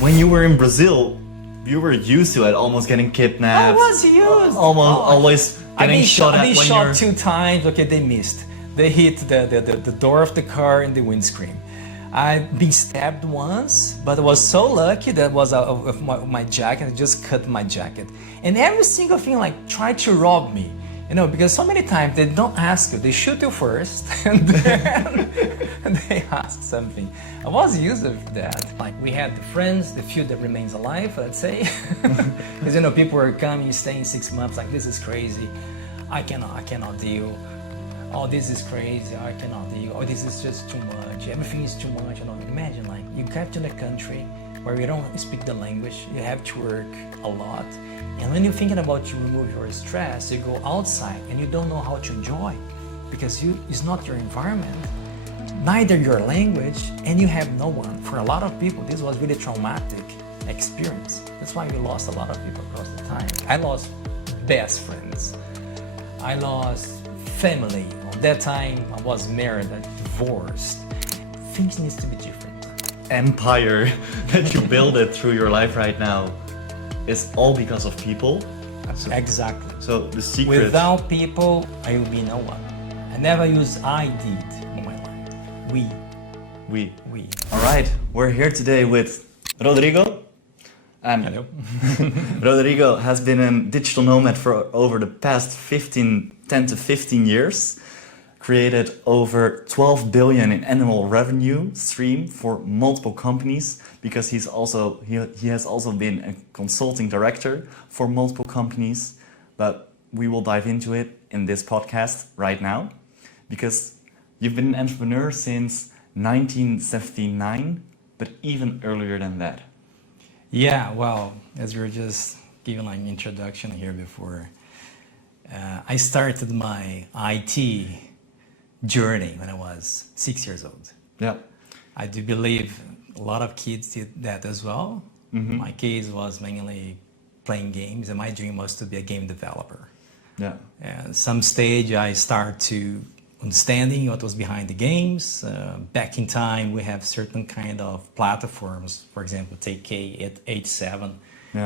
When you were in Brazil, you were used to it, almost getting kidnapped. I was used. Always getting shot at I've been when shot you're... 2 times. Okay, they missed. They hit the door of the car and the windscreen. I've been stabbed once, but I was so lucky that was of my jacket. I just cut my jacket. And every single thing like tried to rob me. You know, because so many times they don't ask you, they shoot you first and then they ask something. I was used to that. Like we had the friends, the few that remains alive, let's say. Because you know, people are coming, staying 6 months, like this is crazy. I cannot deal. Oh, this is crazy, I cannot deal. Oh, this is just too much. Everything is too much. You know, imagine like you get to the country where you don't speak the language, you have to work a lot. And when you're thinking about to remove your stress, you go outside and you don't know how to enjoy because it's not your environment, neither your language, and you have no one. For a lot of people, this was really traumatic experience. That's why we lost a lot of people across the time. I lost best friends. I lost family. At that time, I was married, I divorced. Things needs to be different. Empire that you build it through your life right now is all because of people. Exactly. So the secret... Without people, I will be no one. I never use I did in my life. We. All right, we're here today with Rodrigo. And Hello. Rodrigo has been a digital nomad for over the past 10 to 15 years. Created over 12 billion in annual revenue stream for multiple companies because he has also been a consulting director for multiple companies. But we will dive into it in this podcast right now because you've been an entrepreneur since 1979, but even earlier than that. Yeah, well, as you were just giving an introduction here before, I started my IT journey when I was 6 years old. Yeah. I do believe a lot of kids did that as well. Mm-hmm. My case was mainly playing games and my dream was to be a game developer. Yeah. And some stage I start to understanding what was behind the games. Back in time, we have certain kind of platforms, for example, take K87,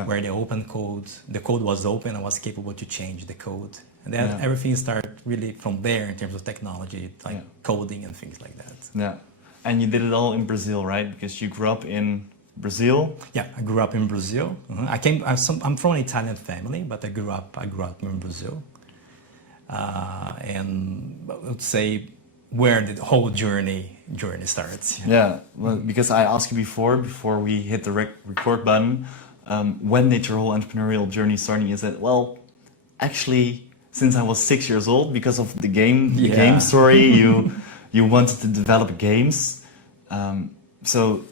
where the code was open, I was capable to change the code. And then everything started really from there in terms of technology, like coding and things like that. Yeah. And you did it all in Brazil, right? Because you grew up in Brazil. Yeah, I grew up in Brazil. I'm from an Italian family, but I grew up in Brazil. And I would say where the whole journey starts. Yeah, well, because I asked you before we hit the record button, when did your whole entrepreneurial journey start? And you said, well, actually, since I was 6 years old, because of the game story, you wanted to develop games. So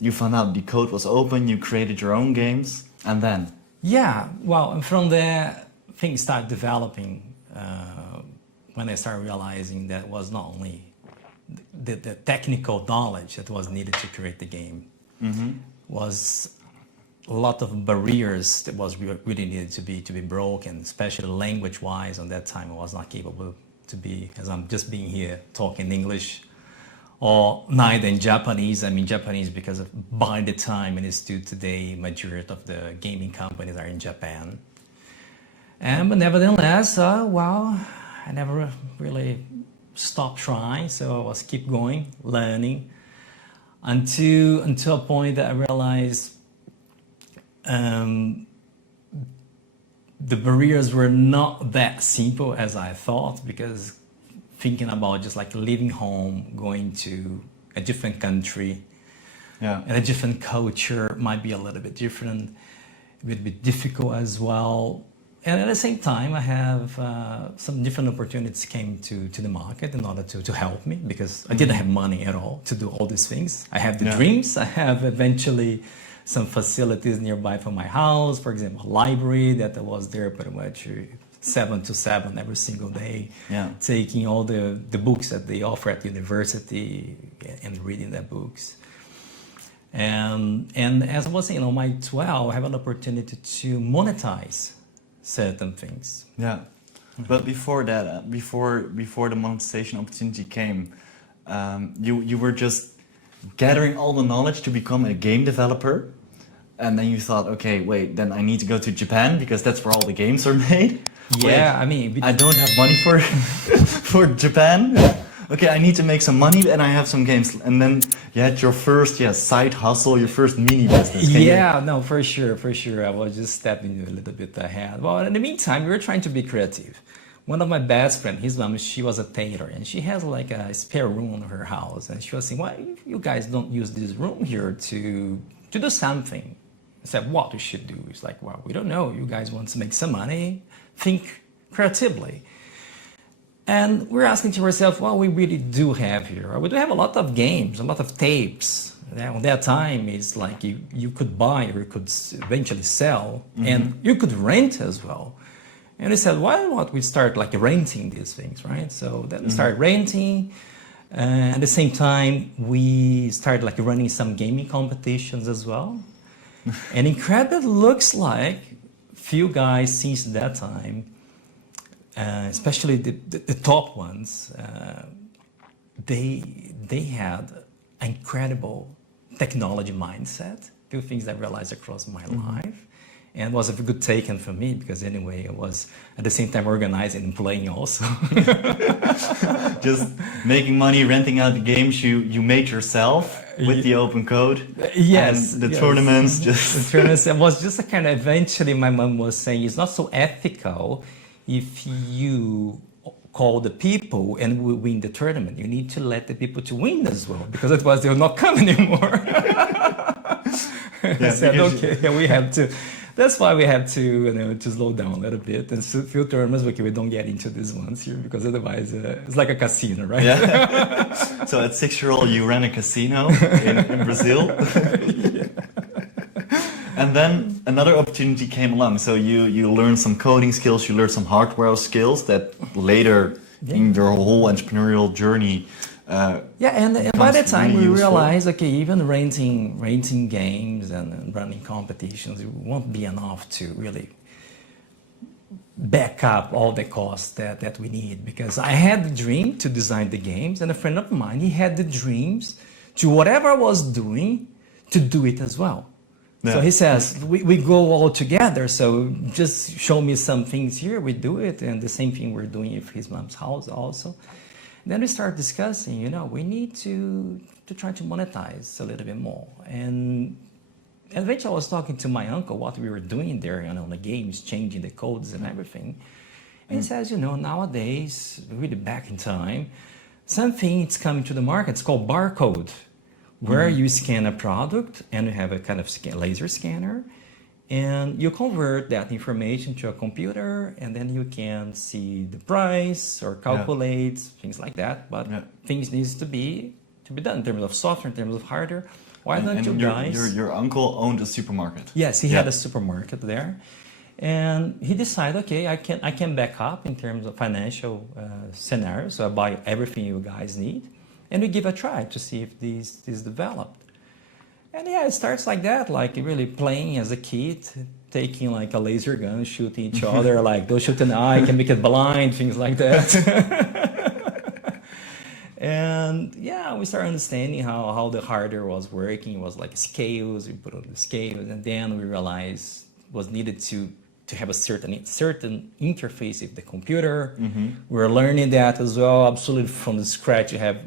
you found out the code was open, you created your own games, and then? Yeah, well, and from there, things started developing. When I started realizing that was not only the technical knowledge that was needed to create the game, was a lot of barriers that was really needed to be broken, especially language-wise. On that time, I was not capable to be, as I'm just being here talking English, or neither in Japanese. I mean Japanese because by the time and still today, majority of the gaming companies are in Japan. But nevertheless, I never really stopped trying, so I was keep going, learning, until a point that I realized the barriers were not that simple as I thought, because thinking about just like leaving home, going to a different country, and a different culture might be a little bit different. It would be difficult as well. And at the same time, I have some different opportunities came to the market in order to help me, because I didn't have money at all to do all these things. I have the dreams. I have eventually some facilities nearby from my house, for example, a library that was there pretty much 7 to 7 every single day, taking all the books that they offer at the university and reading the books. And as I was saying, on my 12, I have an opportunity to monetize certain things. Yeah, but before that, before the monetization opportunity came, you were just gathering all the knowledge to become a game developer. And then you thought, okay, wait, then I need to go to Japan because that's where all the games are made. Yeah, Wait, I mean, I don't have money for for Japan. Okay, I need to make some money and I have some games. And then you had your first side hustle, your first mini business. yeah, no, for sure, for sure. I was just stepping a little bit ahead. Well, in the meantime, we were trying to be creative. One of my best friends, his mom, she was a tailor, and she has like a spare room in her house. And she was saying, "Why you guys don't use this room here to do something?" I said, "What we should do?" It's like, "Well, we don't know. You guys want to make some money? Think creatively." And we're asking to ourselves, well, we really do have here. We do have a lot of games, a lot of tapes. At that time, it's like you could buy or you could eventually sell, and you could rent as well. And we said, why don't we start like renting these things, right? So then we started renting. At the same time, we started like running some gaming competitions as well. And incredible looks like few guys since that time, especially the top ones, they had an incredible technology mindset. Few things I realized across my life. And it was a good taken for me because anyway, I was at the same time organizing and playing also. Just making money, renting out the games you made yourself with the open code. Yes. And the tournaments just... The tournaments, it was just a kind of, eventually my mom was saying, it's not so ethical if you call the people and we win the tournament. You need to let the people to win as well because otherwise they'll not come anymore. I said, okay, we have to... That's why we have to, to slow down a little bit and few tournaments. Okay, we don't get into these ones here because otherwise it's like a casino, right? Yeah. So at 6-year-old, you ran a casino in Brazil. Yeah. And then another opportunity came along. So you learned some coding skills, you learned some hardware skills that later in your whole entrepreneurial journey. And by that time we realized, okay, even renting games and running competitions, it won't be enough to really back up all the costs that we need. Because I had the dream to design the games, and a friend of mine, he had the dreams to whatever I was doing, to do it as well. Yeah. So he says, we go all together, so just show me some things here, we do it, and the same thing we're doing at his mom's house also. Then we start discussing, we need to try to monetize a little bit more. And eventually I was talking to my uncle what we were doing there, the games, changing the codes and everything. And he says, nowadays, really back in time, something is coming to the market, it's called barcode, where you scan a product and you have a kind of laser scanner. And you convert that information to a computer, and then you can see the price or calculate things like that. But things needs to be done in terms of software, in terms of hardware. Why don't you guys? Your uncle owned a supermarket. Yes, he had a supermarket there, and he decided, okay, I can back up in terms of financial scenario. So I buy everything you guys need, and we give a try to see if this is developed. And it starts like that, like really playing as a kid, taking like a laser gun, shooting each other, like don't shoot an eye, can make it blind, things like that. And we started understanding how the hardware was working. It was like scales, we put on the scales, and then we realized it was needed to have a certain interface with the computer. We were learning that as well, absolutely from the scratch. You have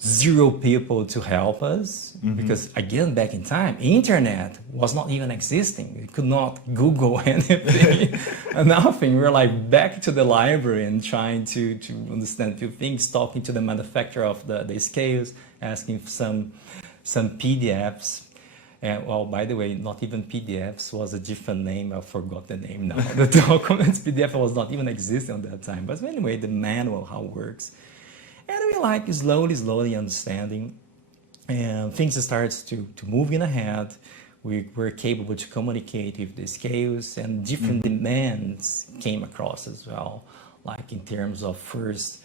zero people to help us because again back in time internet was not even existing. We could not Google anything. Nothing. We were like back to the library and trying to understand a few things, talking to the manufacturer of the scales, asking for some PDFs. And well, by the way, not even PDFs was a different name. I forgot the name now. The documents PDF was not even existing at that time. But anyway, the manual, how it works. And we like slowly understanding, and things starts to moving ahead. We were capable to communicate with the scales, and different demands came across as well, like in terms of first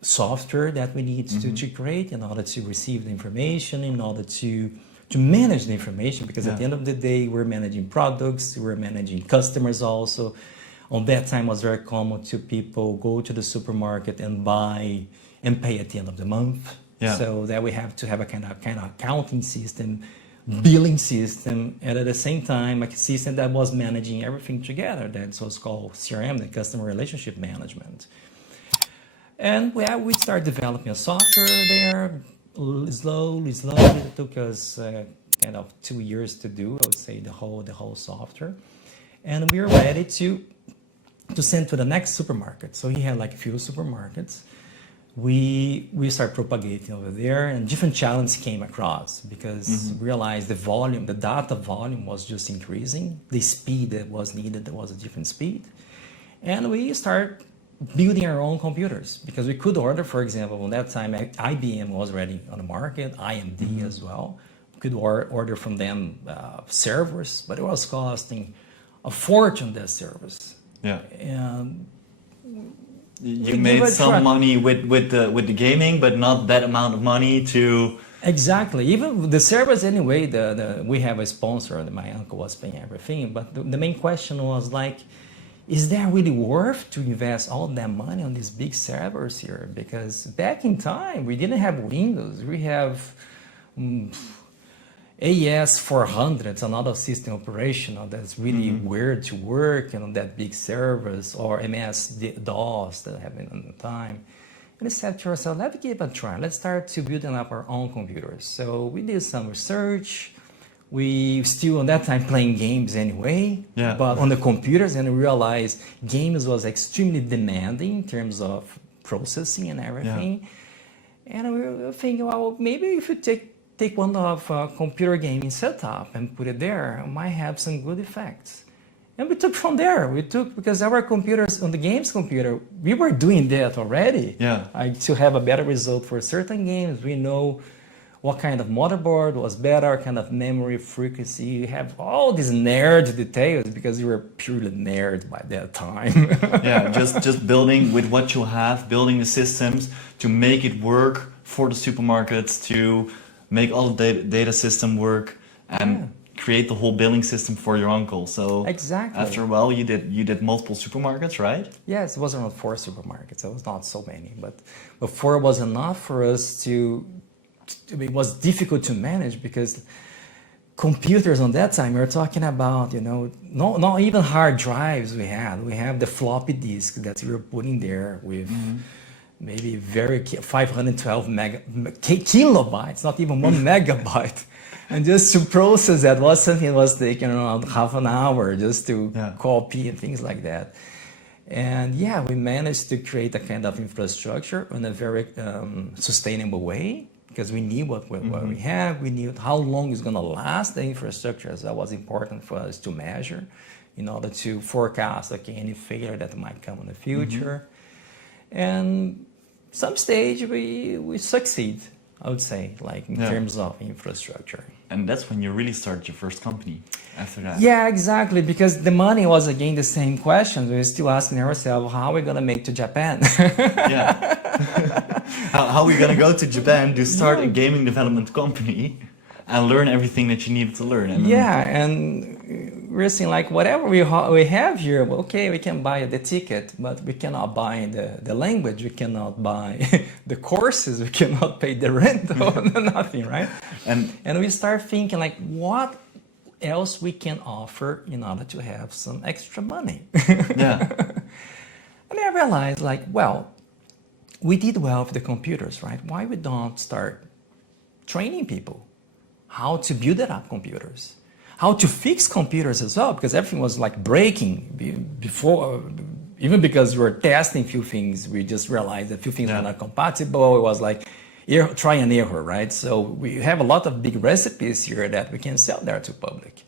software that we need to create in order to receive the information, in order to manage the information, because at the end of the day, we're managing products, we're managing customers also. On that time, it was very common to people go to the supermarket and buy and pay at the end of the month. Yeah. So that we have to have a kind of accounting system billing system, and at the same time a system that was managing everything together. That's what's called CRM, the customer relationship management. And we started developing a software there, slowly. It took us kind of 2 years to do, I would say, the whole software. And we were ready to send to the next supermarket. So he had like a few supermarkets. We started propagating over there, and different challenges came across because we realized the data volume was just increasing. The speed that was needed was a different speed. And we started building our own computers because we could order, for example, at that time IBM was already on the market, IMD as well. We could order from them servers, but it was costing a fortune, that service. Yeah. And you made some money with the gaming, but not that amount of money to... Exactly. Even the service anyway, we have a sponsor, my uncle was paying everything, but the main question was like, is that really worth to invest all that money on these big servers here? Because back in time, we didn't have Windows. We have AS400, it's another system operational that's really weird to work on that big servers, or MS-DOS that happened at the time. And we said to ourselves, let's give it a try. Let's start to building up our own computers. So we did some research. We still, on that time, playing games anyway, but on the computers, and we realized games was extremely demanding in terms of processing and everything. And we were thinking, well, maybe if you take one of computer gaming setup and put it there, it might have some good effects. And we took from there. Because our computers, on the games computer, we were doing that already. To have a better result for certain games, we know what kind of motherboard was better, kind of memory frequency. You have all these nerd details because you were purely nerd by that time. just building with what you have, building the systems to make it work for the supermarkets, to make all the data system work, and create the whole billing system for your uncle. So exactly. After a while, you did multiple supermarkets, right? Yes, it was around 4 supermarkets. It was not so many, but 4 was enough for us to. It was difficult to manage because computers on that time, we were talking about, not even hard drives we had. We have the floppy disk that we were putting there with maybe 512 kilobytes, not even 1 megabyte. And just to process that was something that was taking around half an hour just to copy and things like that. And we managed to create a kind of infrastructure in a very sustainable way. Because we knew what we have, we knew how long it's going to last, the infrastructure. So that was important for us to measure in order to forecast any failure that might come in the future. And some stage we succeed, I would say, like in terms of infrastructure. And that's when you really started your first company after that. Yeah, exactly. Because the money was again the same question. We're still asking ourselves, how are we going to make to Japan? How are we going to go to Japan to start a gaming development company and learn everything that you needed to learn? And we're saying like whatever we have here, okay, we can buy the ticket, but we cannot buy the language, we cannot buy the courses, we cannot pay the rent, nothing, right? And we start thinking like what else we can offer in order to have some extra money. And I realized like, well, we did well with the computers, right? Why we don't start training people how to build up computers, how to fix computers as well, because everything was like breaking before, even because we were testing a few things, we just realized that a few things were not compatible. It was like try and error, right? So we have a lot of big recipes here that we can sell there to public.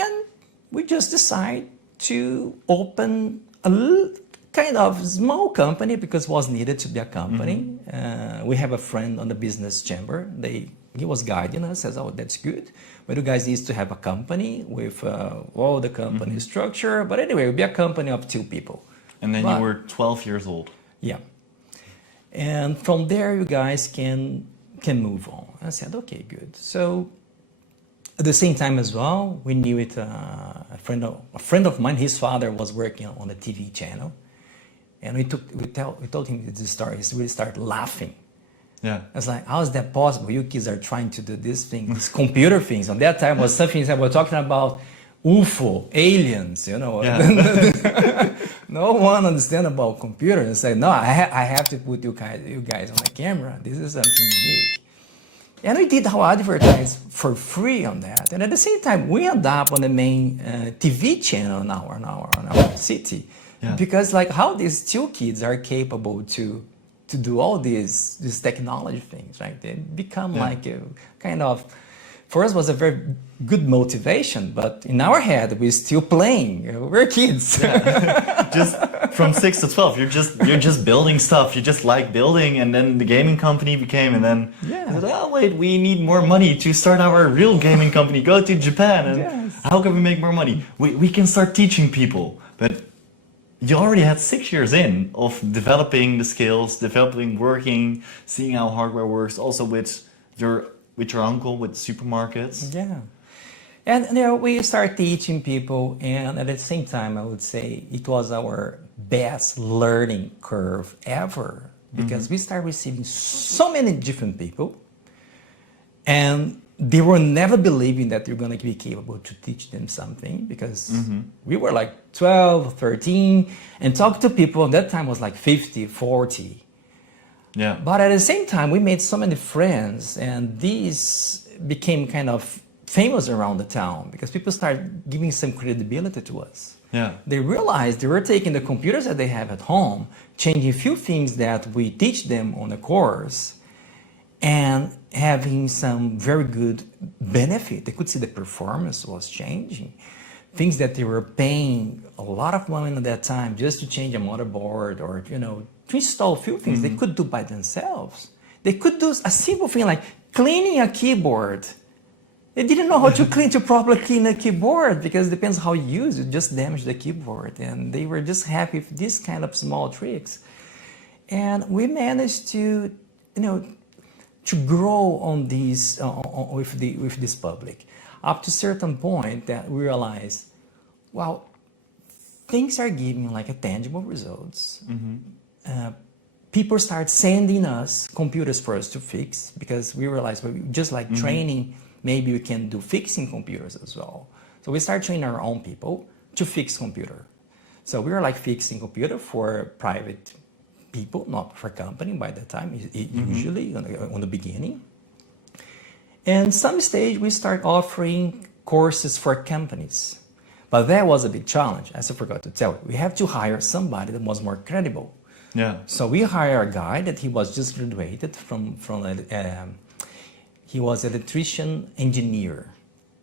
And we just decide to open a kind of small company because it was needed to be a company. We have a friend on the business chamber. He was guiding us, says, oh, that's good. But you guys need to have a company with all the company structure. But anyway, it would be a company of 2 people. And then you were 12 years old. Yeah. And from there, you guys can move on. I said, okay, good. So at the same time as well, we knew it. A friend of mine, his father was working on a TV channel. And we told him this story. He really started laughing. Yeah. I was like, how is that possible? You kids are trying to do this thing, these computer things. On that time was something that we're talking about UFO, aliens, you know. Yeah. No one understand about computers. And say, no, I have to put you guys on the camera. This is something unique. And we did our advertise for free on that. And at the same time, we end up on the main TV channel in our city. Yeah. Because like how these two kids are capable to do all these technology things, right? They become like a kind of, for us was a very good motivation, but in our head, we're still playing. We're kids. Yeah. Just from 6 to 12, you're just building stuff. You just like building, and then the gaming company became, and then Yeah. oh wait, we need more money to start our real gaming company. Go to Japan, and Yes. how can we make more money? We can start teaching people, but you already had 6 years in of developing the skills, developing working, seeing how hardware works, also with your uncle with supermarkets. Yeah. And you know, we start teaching people, and at the same time, I would say it was our best learning curve ever, because we started receiving so many different people, and they were never believing that you're going to be capable to teach them something, because we were like 12, 13, and talk to people at that time was like 50, 40. Yeah. But at the same time, we made so many friends, and these became kind of famous around the town because people started giving some credibility to us. Yeah. They realized they were taking the computers that they have at home, changing a few things that we teach them on the course, and having some very good benefit. They could see the performance was changing. Things that they were paying a lot of money at that time just to change a motherboard or, you know, to install a few things they could do by themselves. They could do a simple thing like cleaning a keyboard. They didn't know how to properly clean a keyboard because it depends how you use it, just damage the keyboard. And they were just happy with this kind of small tricks. And we managed to, you know, to grow on these with this public up to a certain point that we realized, well, things are giving like a tangible results. People start sending us computers for us to fix because we realized, well, just like training, maybe we can do fixing computers as well. So we start training our own people to fix computer. So we were like fixing computer for private people, not for company by the time, usually on the beginning. And some stage we start offering courses for companies. But that was a big challenge, as I forgot to tell you. We have to hire somebody that was more credible. Yeah. So we hired a guy that he was just graduated from he was an electrician engineer.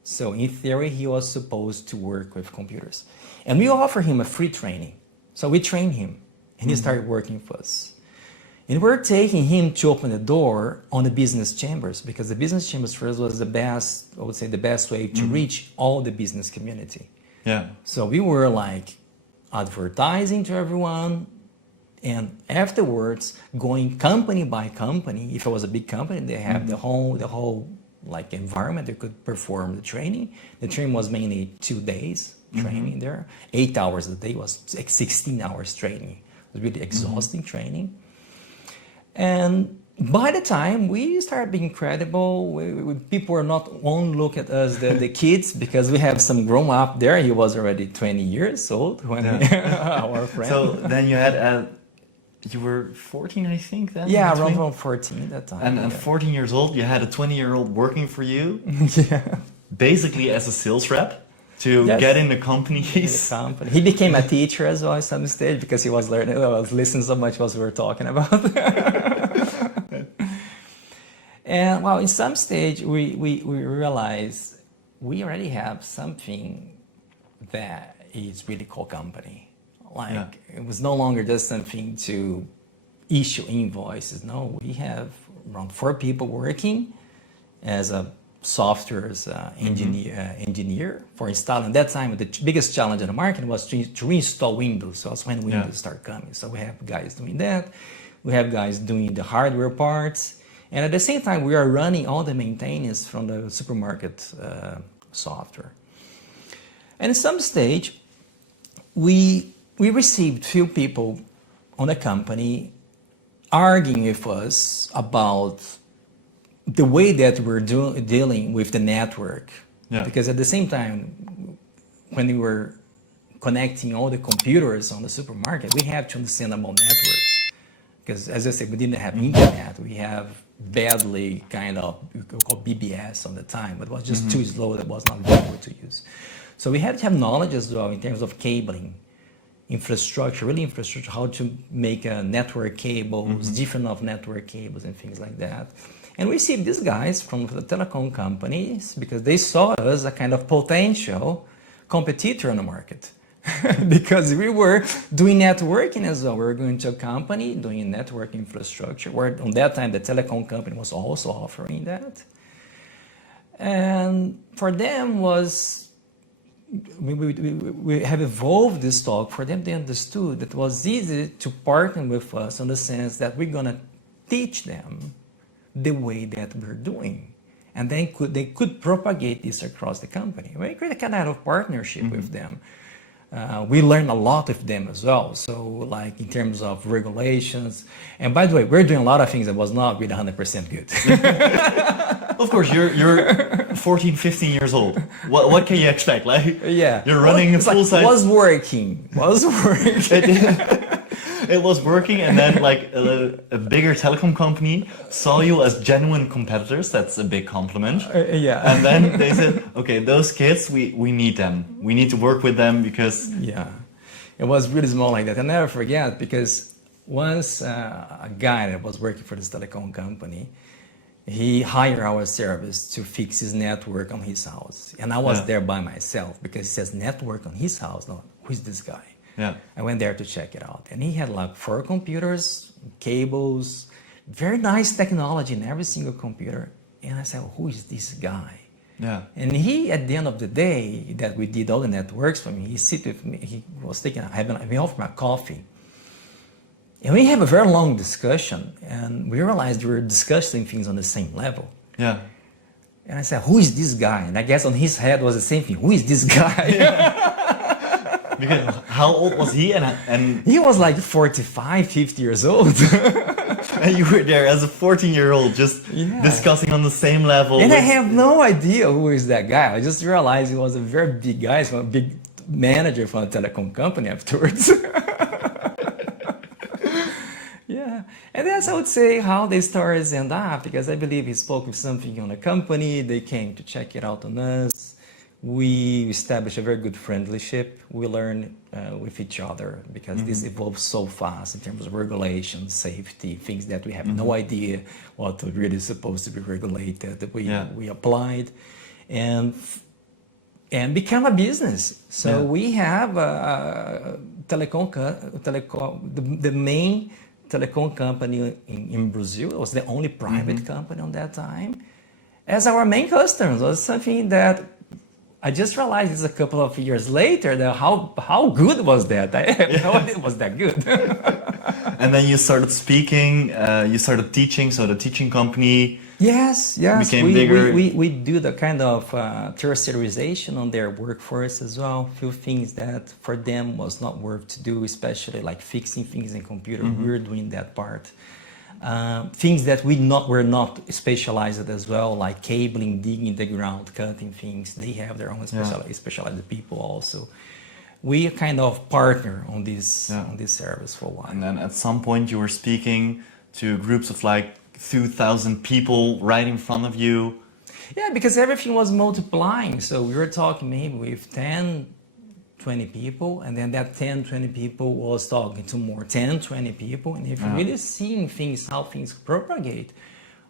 So in theory, he was supposed to work with computers. And we offered him a free training. So we trained him and he started working for us. And we're taking him to open the door on the business chambers because the business chambers for us was the best, I would say the best way to reach all the business community. Yeah. So we were like advertising to everyone, and afterwards going company by company. If it was a big company, they have the whole like environment they could perform the training. The training was mainly 2 days training there. 8 hours a day was like 16 hours training. It was really exhausting training. And by the time we started being credible, people were not only look at us, the kids, because we have some grown up there. He was already 20 years old when our friend. So then you had, you were 14, I think, then? Yeah, between? around 14 at that time. And 14 years old, you had a 20-year-old working for you, yeah. basically as a sales rep to Yes. get in the companies. The company. He became a teacher as well at some stage because he was learning, was listening so much what we were talking about. And well, in some stage, we realized we already have something that is really cool company. Like it was no longer just something to issue invoices. No, we have around 4 people working as a software engineer for installing. At that time, the biggest challenge in the market was to reinstall Windows. So that's when Windows started coming. So we have guys doing that. We have guys doing the hardware parts. And at the same time, we are running all the maintenance from the supermarket software. And at some stage, we received few people on the company arguing with us about the way that we're dealing with the network. Yeah. Because at the same time, when we were connecting all the computers on the supermarket, we have to understand about networks. Because as I said, we didn't have internet. We have badly kind of, we could call BBS on the time, but it was just too slow. That was not good to use. So we had to have knowledge as well in terms of cabling, infrastructure, really infrastructure, how to make a network cables, different of network cables and things like that. And we see these guys from the telecom companies because they saw us a kind of potential competitor on the market. Because we were doing networking as well. We were going to a company doing network infrastructure, where on that time the telecom company was also offering that. And for them we have evolved this talk. For them, they understood that it was easy to partner with us in the sense that we're going to teach them the way that we're doing. And then they could propagate this across the company. We create a kind of partnership with them. We learn a lot with them as well. So like in terms of regulations. And by the way, we're doing a lot of things that was not really 100% good. Of course, you're 14, 15 years old. What can you expect? Like, yeah, you're running a full size. Was working. It was working, and then like a bigger telecom company saw you as genuine competitors. That's a big compliment. Yeah. And then they said, okay, those kids, we need them. We need to work with them because... Yeah, it was really small like that. I'll never forget, because once a guy that was working for this telecom company, he hired our service to fix his network on his house. And I was there by myself because he says network on his house. No, who's this guy? Yeah. I went there to check it out. And he had like 4 computers, cables, very nice technology in every single computer. And I said, who is this guy? Yeah. And he, at the end of the day, that we did all the networks for me, he sit with me, he was having offered me a coffee. And we have a very long discussion, and we realized we were discussing things on the same level. Yeah. And I said, who is this guy? And I guess on his head was the same thing. Who is this guy? Yeah. Because how old was he? And he was like 45, 50 years old. And you were there as a 14-year-old just discussing on the same level. And I have no idea who is that guy. I just realized he was a very big guy, a big manager from a telecom company afterwards. Yeah. And that's, I would say, how the stories end up, because I believe he spoke with something on the company. They came to check it out on us. We established a very good friendship. We learned with each other, because this evolves so fast in terms of regulation, safety, things that we have no idea what really is supposed to be regulated. That we applied, and become a business. So we have the main telecom company in Brazil. It was the only private company on that time. As our main customers, was something that I just realized it's a couple of years later that how good was that? I have no idea it was that good. And then you started speaking, you started teaching, so the teaching company became bigger. We do the kind of tertiarization on their workforce as well. Few things that for them was not worth to do, especially like fixing things in computer. We're doing that part. Things that were not specialized as well, like cabling, digging the ground, cutting things. They have their own specialized people also. We kind of partner on this service for a while. And then at some point you were speaking to groups of like 2,000 people right in front of you. Yeah, because everything was multiplying. So we were talking maybe with 10, 20 people, and then that 10, 20 people was talking to more 10, 20 people. And if you're really seeing things, how things propagate,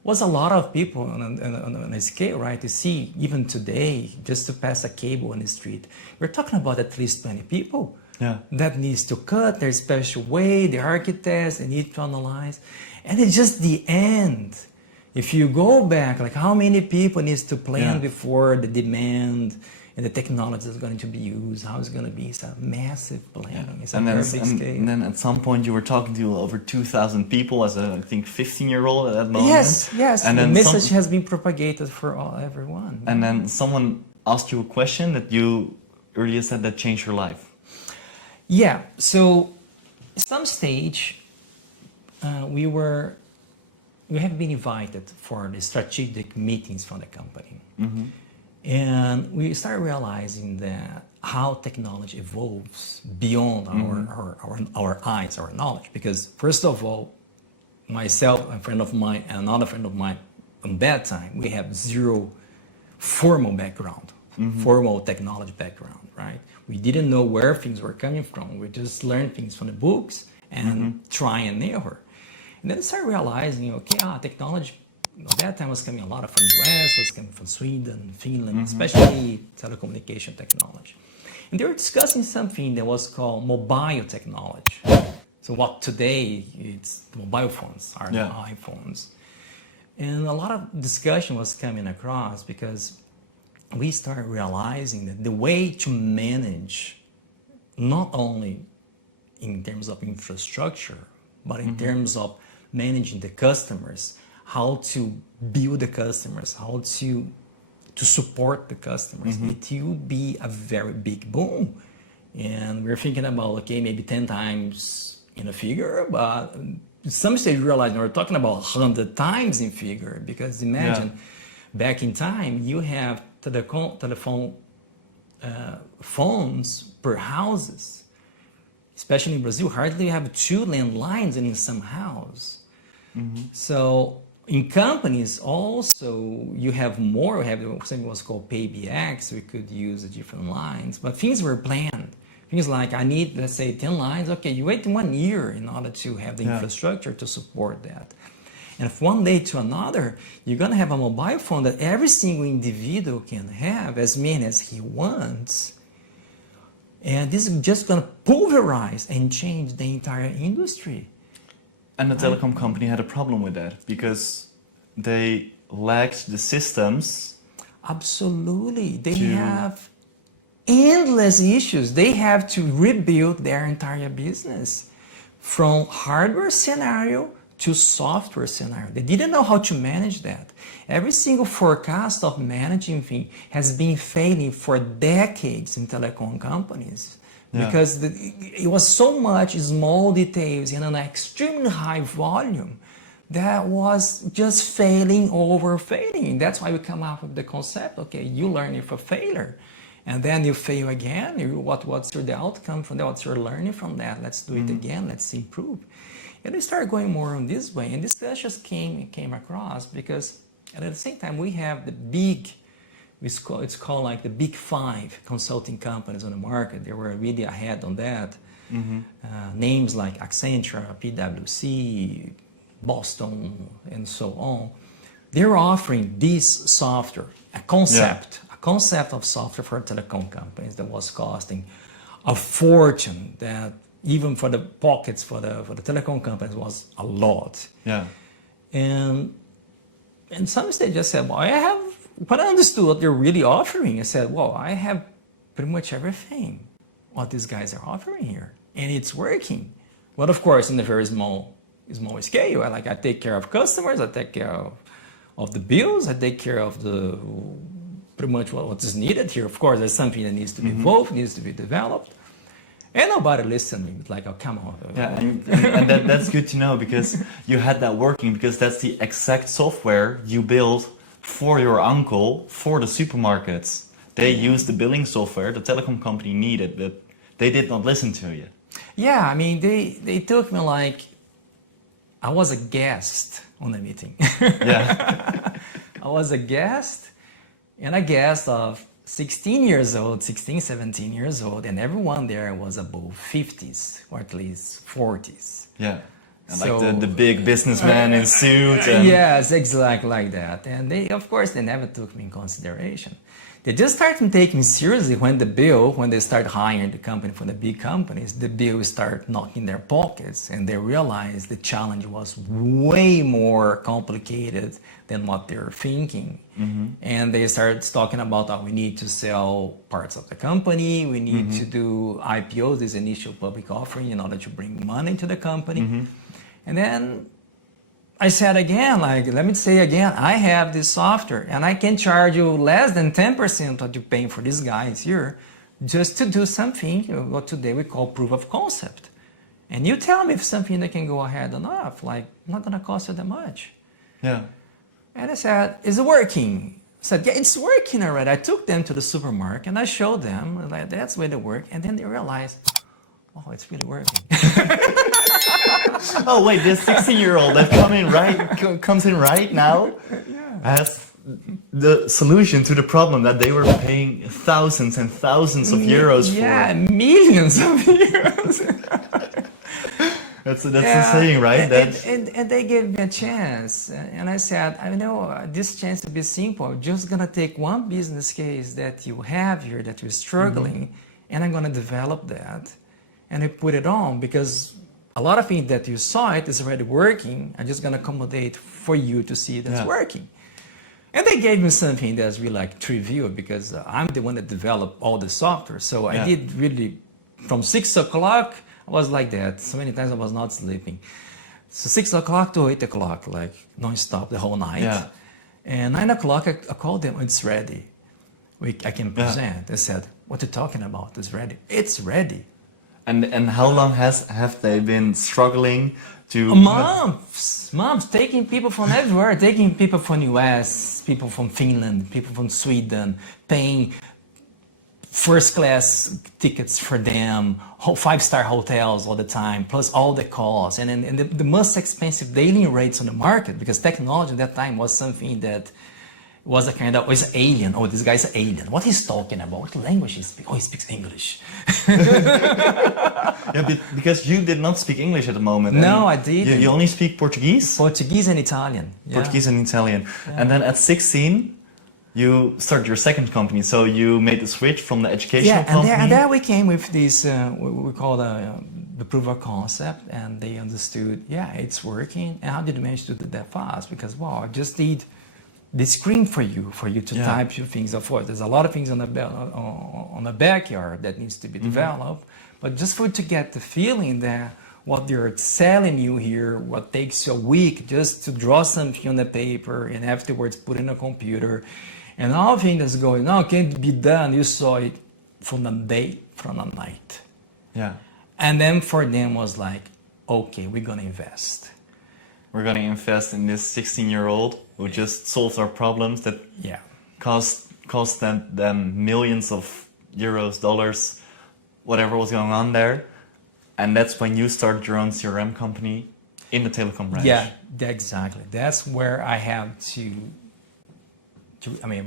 was a lot of people on a scale, right? To see, even today, just to pass a cable on the street, we're talking about at least 20 people that needs to cut their special way, the architects, they need to analyze. And it's just the end. If you go back, like how many people needs to plan before the demand and the technology is going to be used, how it's going to be. It's a massive planning. It's a very big scale. And then at some point you were talking to over 2,000 people as a, I think, 15-year-old at that moment. Yes. And the then message has been propagated for everyone. And then someone asked you a question that you earlier said that changed your life. Yeah, so at some stage, we have been invited for the strategic meetings from the company. And we started realizing that how technology evolves beyond our eyes, our knowledge. Because first of all, myself, a friend of mine, and another friend of mine, on that time, we have zero formal background, formal technology background, right? We didn't know where things were coming from. We just learned things from the books and try and error. And then I started realizing, okay, technology at that time was coming a lot from the US, was coming from Sweden, Finland, especially telecommunication technology. And they were discussing something that was called mobile technology. So what today, it's mobile phones, our iPhones. And a lot of discussion was coming across because we started realizing that the way to manage, not only in terms of infrastructure, but in terms of managing the customers, how to build the customers, how to support the customers, it will be a very big boom. And we're thinking about, okay, maybe 10 times in a figure, but at some stage we realized we're talking about 100 times in figure, because imagine back in time, you have telephone phones per houses. Especially in Brazil, hardly you have 2 landlines in some house. So in companies also, you have more, we have something was called PBX, we could use the different lines, but things were planned. Things like, I need, let's say, 10 lines. Okay, you wait 1 year in order to have the infrastructure to support that. And from one day to another, you're going to have a mobile phone that every single individual can have as many as he wants. And this is just going to pulverize and change the entire industry. And the telecom company had a problem with that because they lacked the systems. Absolutely. They have endless issues. They have to rebuild their entire business from hardware scenario to software scenario. They didn't know how to manage that. Every single forecast of managing thing has been failing for decades in telecom companies because it was so much small details in an extremely high volume that was just failing over failing. That's why we come up with the concept, okay, you learn it for failure. And then you fail again. What's the outcome from that? What's your learning from that? Let's do it again. Let's improve. And we started going more on this way. And this just came across because at the same time we have the big, it's called like the big 5 consulting companies on the market. They were really ahead on that. Names like Accenture, PwC, Boston, and so on. They're offering this software, a concept of software for telecom companies that was costing a fortune, that even for the pockets for the telecom companies was a lot. And some they just said, well, but I understood what they're really offering. I said, well, I have pretty much everything what these guys are offering here, and it's working. But of course, in a very small scale. I take care of customers, I take care of the bills, I take care of the pretty much what is needed here. Of course, there's something that needs to be evolved, needs to be developed. And nobody listened. Like, oh, come on. And that's good to know because you had that working, because that's the exact software you built for your uncle, for the supermarkets. They used the billing software the telecom company needed, but they did not listen to you. Yeah, I mean, they took me like I was a guest on the meeting. I was a guest, and a guest of 16 years old, 16, 17 years old, and everyone there was above 50s, or at least 40s. And so, like the big businessman in suit. And... Yes, exactly like that. And they, of course, they never took me in consideration. They just started taking seriously when they start hiring the company from the big companies, the bill start knocking their pockets, and they realized the challenge was way more complicated than what they were thinking. And they started talking about, we need to sell parts of the company, we need to do IPOs, this initial public offering, in order to bring money to the company. And then I said again, let me say again, I have this software and I can charge you less than 10% what you're paying for these guys here just to do something, what today we call proof of concept. And you tell me if something that can go ahead or not, like, not gonna cost you that much. Yeah. And I said, is it working? I said, yeah, it's working already. I took them to the supermarket and I showed them, like, that's the way they work. And then they realized, oh, it's really working. Oh wait, this 16-year-old that comes in right now has the solution to the problem that they were paying thousands and thousands of euros for. Yeah, millions of euros. That's the saying, right? And they gave me a chance. And I said, I know this chance to be simple. I'm just going to take one business case that you have here that you're struggling, and I'm going to develop that. And I put it on because a lot of things that you saw it is already working. I'm just going to accommodate for you to see that's working. And they gave me something that's really like trivial because I'm the one that developed all the software. So I did really, from 6 o'clock, I was like that. So many times I was not sleeping. So 6 o'clock to 8 o'clock, like non-stop the whole night. Yeah. And 9 o'clock, I called them, it's ready. I can present. I said, what are you talking about? It's ready. It's ready. And how long have they been struggling to... Months, taking people from everywhere, taking people from US, people from Finland, people from Sweden, paying first class tickets for them, 5-star hotels all the time, plus all the costs, and the most expensive daily rates on the market, because technology at that time was something that was a kind of, was alien. Oh, this guy's an alien. What he's talking about? What language he speaks? Oh, he speaks English. Yeah, because you did not speak English at the moment. No, I didn't. You only speak Portuguese? Portuguese and Italian. Yeah. Portuguese and Italian. Yeah. And then at 16, you started your second company. So you made the switch from the educational company. And there we came with this, we call the proof of concept, and they understood, yeah, it's working. And how did you manage to do that fast? Because, wow, I just need the screen for you to type your things. Of course, there's a lot of things on the backyard that needs to be developed, but just for you to get the feeling that what they're selling you here, what takes you a week just to draw something on the paper and afterwards put in a computer, and all the things that's going on can't be done. You saw it from a day, from a night. Yeah. And then for them was like, okay, we're gonna invest. We're gonna invest in this 16-year-old who just solves our problems that cost them millions of euros, dollars, whatever was going on there. And that's when you started your own CRM company in the telecom branch. Yeah, exactly. That's where I have to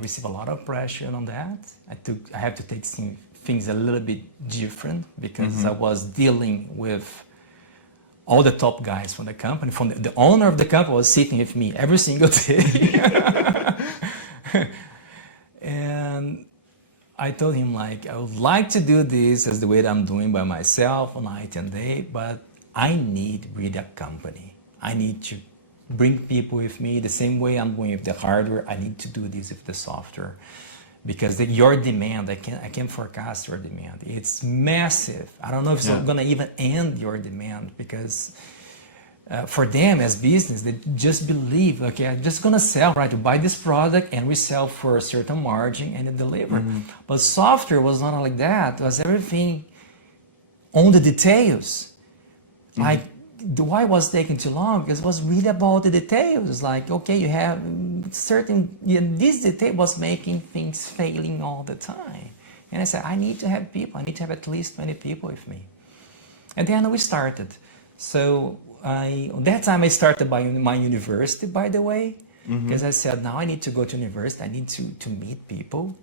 receive a lot of pressure on that. I have to take things a little bit different because I was dealing with all the top guys from the company. From the owner of the company was sitting with me every single day. And I told him, like, I would like to do this as the way that I'm doing by myself night and day, but I need really a company. I need to bring people with me the same way I'm going with the hardware. I need to do this with the software. Because your demand, I can't forecast your demand. It's massive. I don't know if it's going to even end your demand, because for them as business, they just believe, okay, I'm just going to sell, right? To buy this product and we sell for a certain margin and deliver. But software was not like that. It was everything on the details. Like, why was taking too long? Because it was really about the details. Like, okay, you have certain, this detail was making things failing all the time. And I said, I need to have people. I need to have at least 20 people with me. And then we started. So that time I started by my university, by the way, because I said, now I need to go to university. I need to meet people.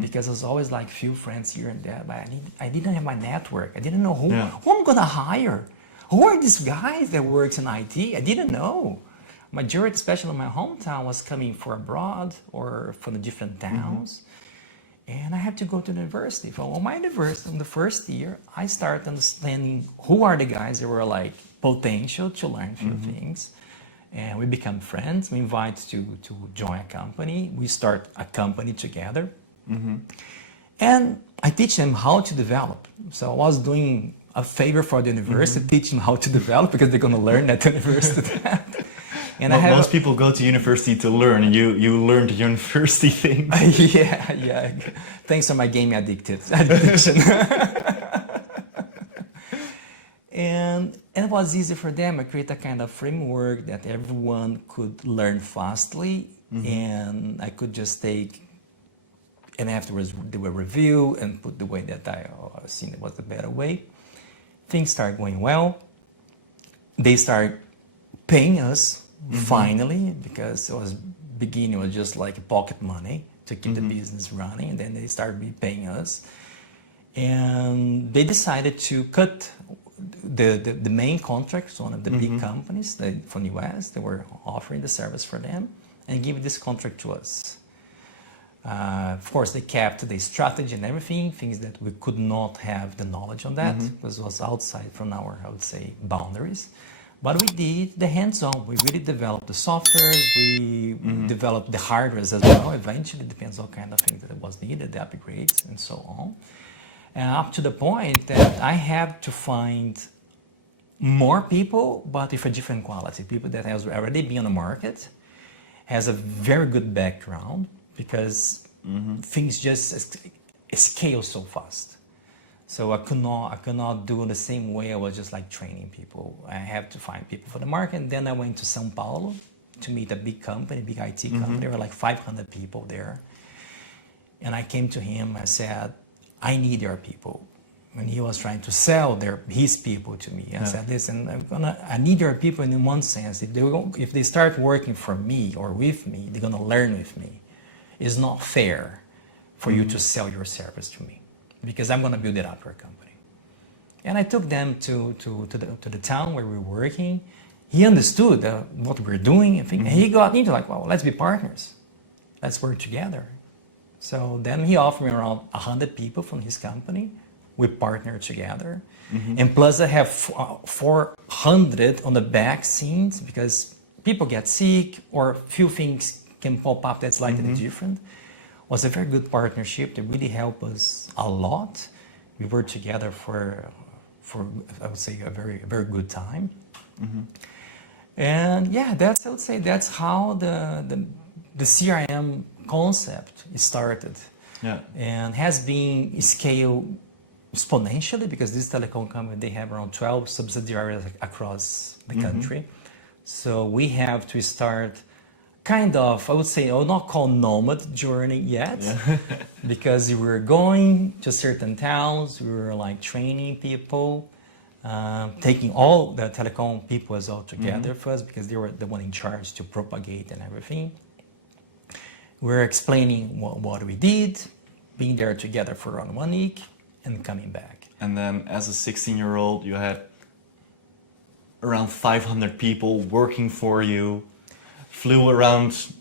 Because there's always like few friends here and there, but I didn't have my network. I didn't know who I'm going to hire. Who are these guys that works in IT? I didn't know. Majority, especially in my hometown, was coming from abroad or from the different towns. And I had to go to the university. On my university, in the first year, I started understanding who are the guys that were like potential to learn a few things. And we become friends. We invite to join a company. We start a company together. And I teach them how to develop. So I was doing a favor for the university, teach them how to develop, because they're going to learn at the university. And well, most people go to university to learn, and you learn the university thing. Yeah. Thanks to my gaming addiction. And it was easy for them. I created a kind of framework that everyone could learn fastly, and I could just take, and afterwards do a review and put the way that I seen it was the better way. Things start going well. They start paying us finally, because it was beginning was just like pocket money to keep the business running, and then they started paying us. And they decided to cut the main contracts, one of the big companies from the US, they were offering the service for them, and give this contract to us. Of course, they kept the strategy and everything, things that we could not have the knowledge on that, because it was outside from our, I would say, boundaries. But we did the hands-on. We really developed the software, we developed the hardware as well. Eventually, it depends on what kind of things that was needed, the upgrades and so on. And up to the point that I had to find more people, but with a different quality. People that has already been on the market, has a very good background, because things just scale so fast. So I could not do it the same way. I was just like training people. I have to find people for the market. And then I went to São Paulo to meet a big company, big IT company. There were like 500 people there. And I came to him, I said, I need your people. And he was trying to sell his people to me. I said, listen, I need your people in one sense. If they start working for me or with me, they're gonna learn with me. It's not fair for you to sell your service to me, because I'm gonna build it up for a company. And I took them to the town where we were working. He understood what we were doing, and he got into like, well, let's be partners. Let's work together. So then he offered me around 100 people from his company. We partnered together. And plus I have 400 on the back scenes, because people get sick or few things can pop up that's slightly different. It was a very good partnership. They really helped us a lot. We were together for I would say a very good time. And yeah, I would say that's how the CRM concept started. Yeah. And has been scaled exponentially, because this telecom company, they have around 12 subsidiaries across the country. So we have to start kind of, I would say, I would not call nomad journey yet, because we were going to certain towns, we were like training people, taking all the telecom people as all together first, because they were the one in charge to propagate and everything. We're explaining what we did, being there together for around 1 week, and coming back. And then as a 16-year-old, you had around 500 people working for you, flew around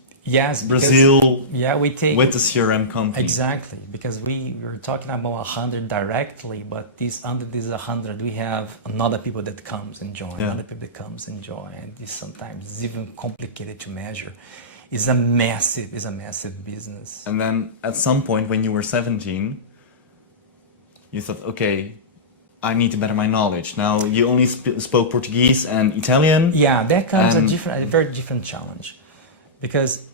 Brazil with the CRM company. Exactly, because we were talking about 100 directly, but under this 100, we have another people that comes and join, other people that comes and join, and this sometimes is even complicated to measure. It's a massive business. And then at some point when you were 17, you thought, okay, I need to better my knowledge. Now you only spoke Portuguese and Italian. Yeah, that comes a very different challenge, because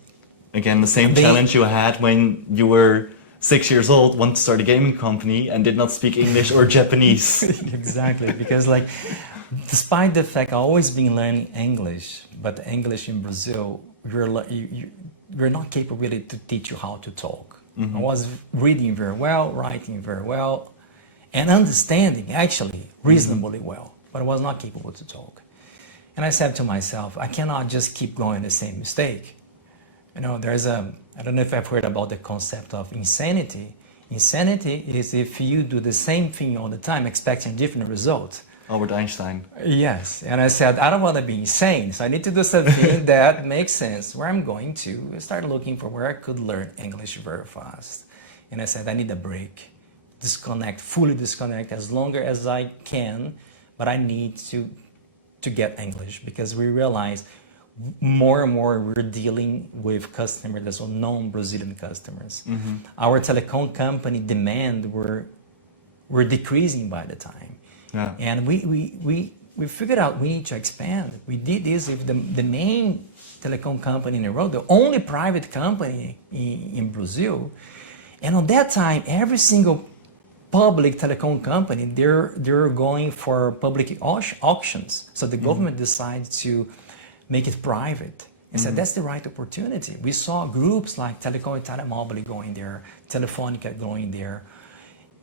again, the same challenge you had when you were 6 years old, wanted to start a gaming company and did not speak English or Japanese. Exactly, because like, despite the fact I've always been learning English, but English in Brazil, we're not capable really to teach you how to talk. I was reading very well, writing very well, and understanding actually reasonably well, but I was not capable to talk. And I said to myself, I cannot just keep going the same mistake. You know, I don't know if I've heard about the concept of insanity. Insanity is if you do the same thing all the time, expecting different results. Albert Einstein. Yes, and I said, I don't want to be insane, so I need to do something that makes sense, where I'm going to start looking for where I could learn English very fast. And I said, I need a break, fully disconnect as long as I can, but I need to get English, because we realize more and more we're dealing with customers that are non-Brazilian customers. Our telecom company demand were decreasing by the time. Yeah. And we figured out we need to expand. We did this with the main telecom company in the world, the only private company in Brazil. And on that time, every single public telecom company, they're going for public auctions. So the government decides to make it private. And so that's the right opportunity. We saw groups like Telecom Italia Mobile going there, Telefonica going there,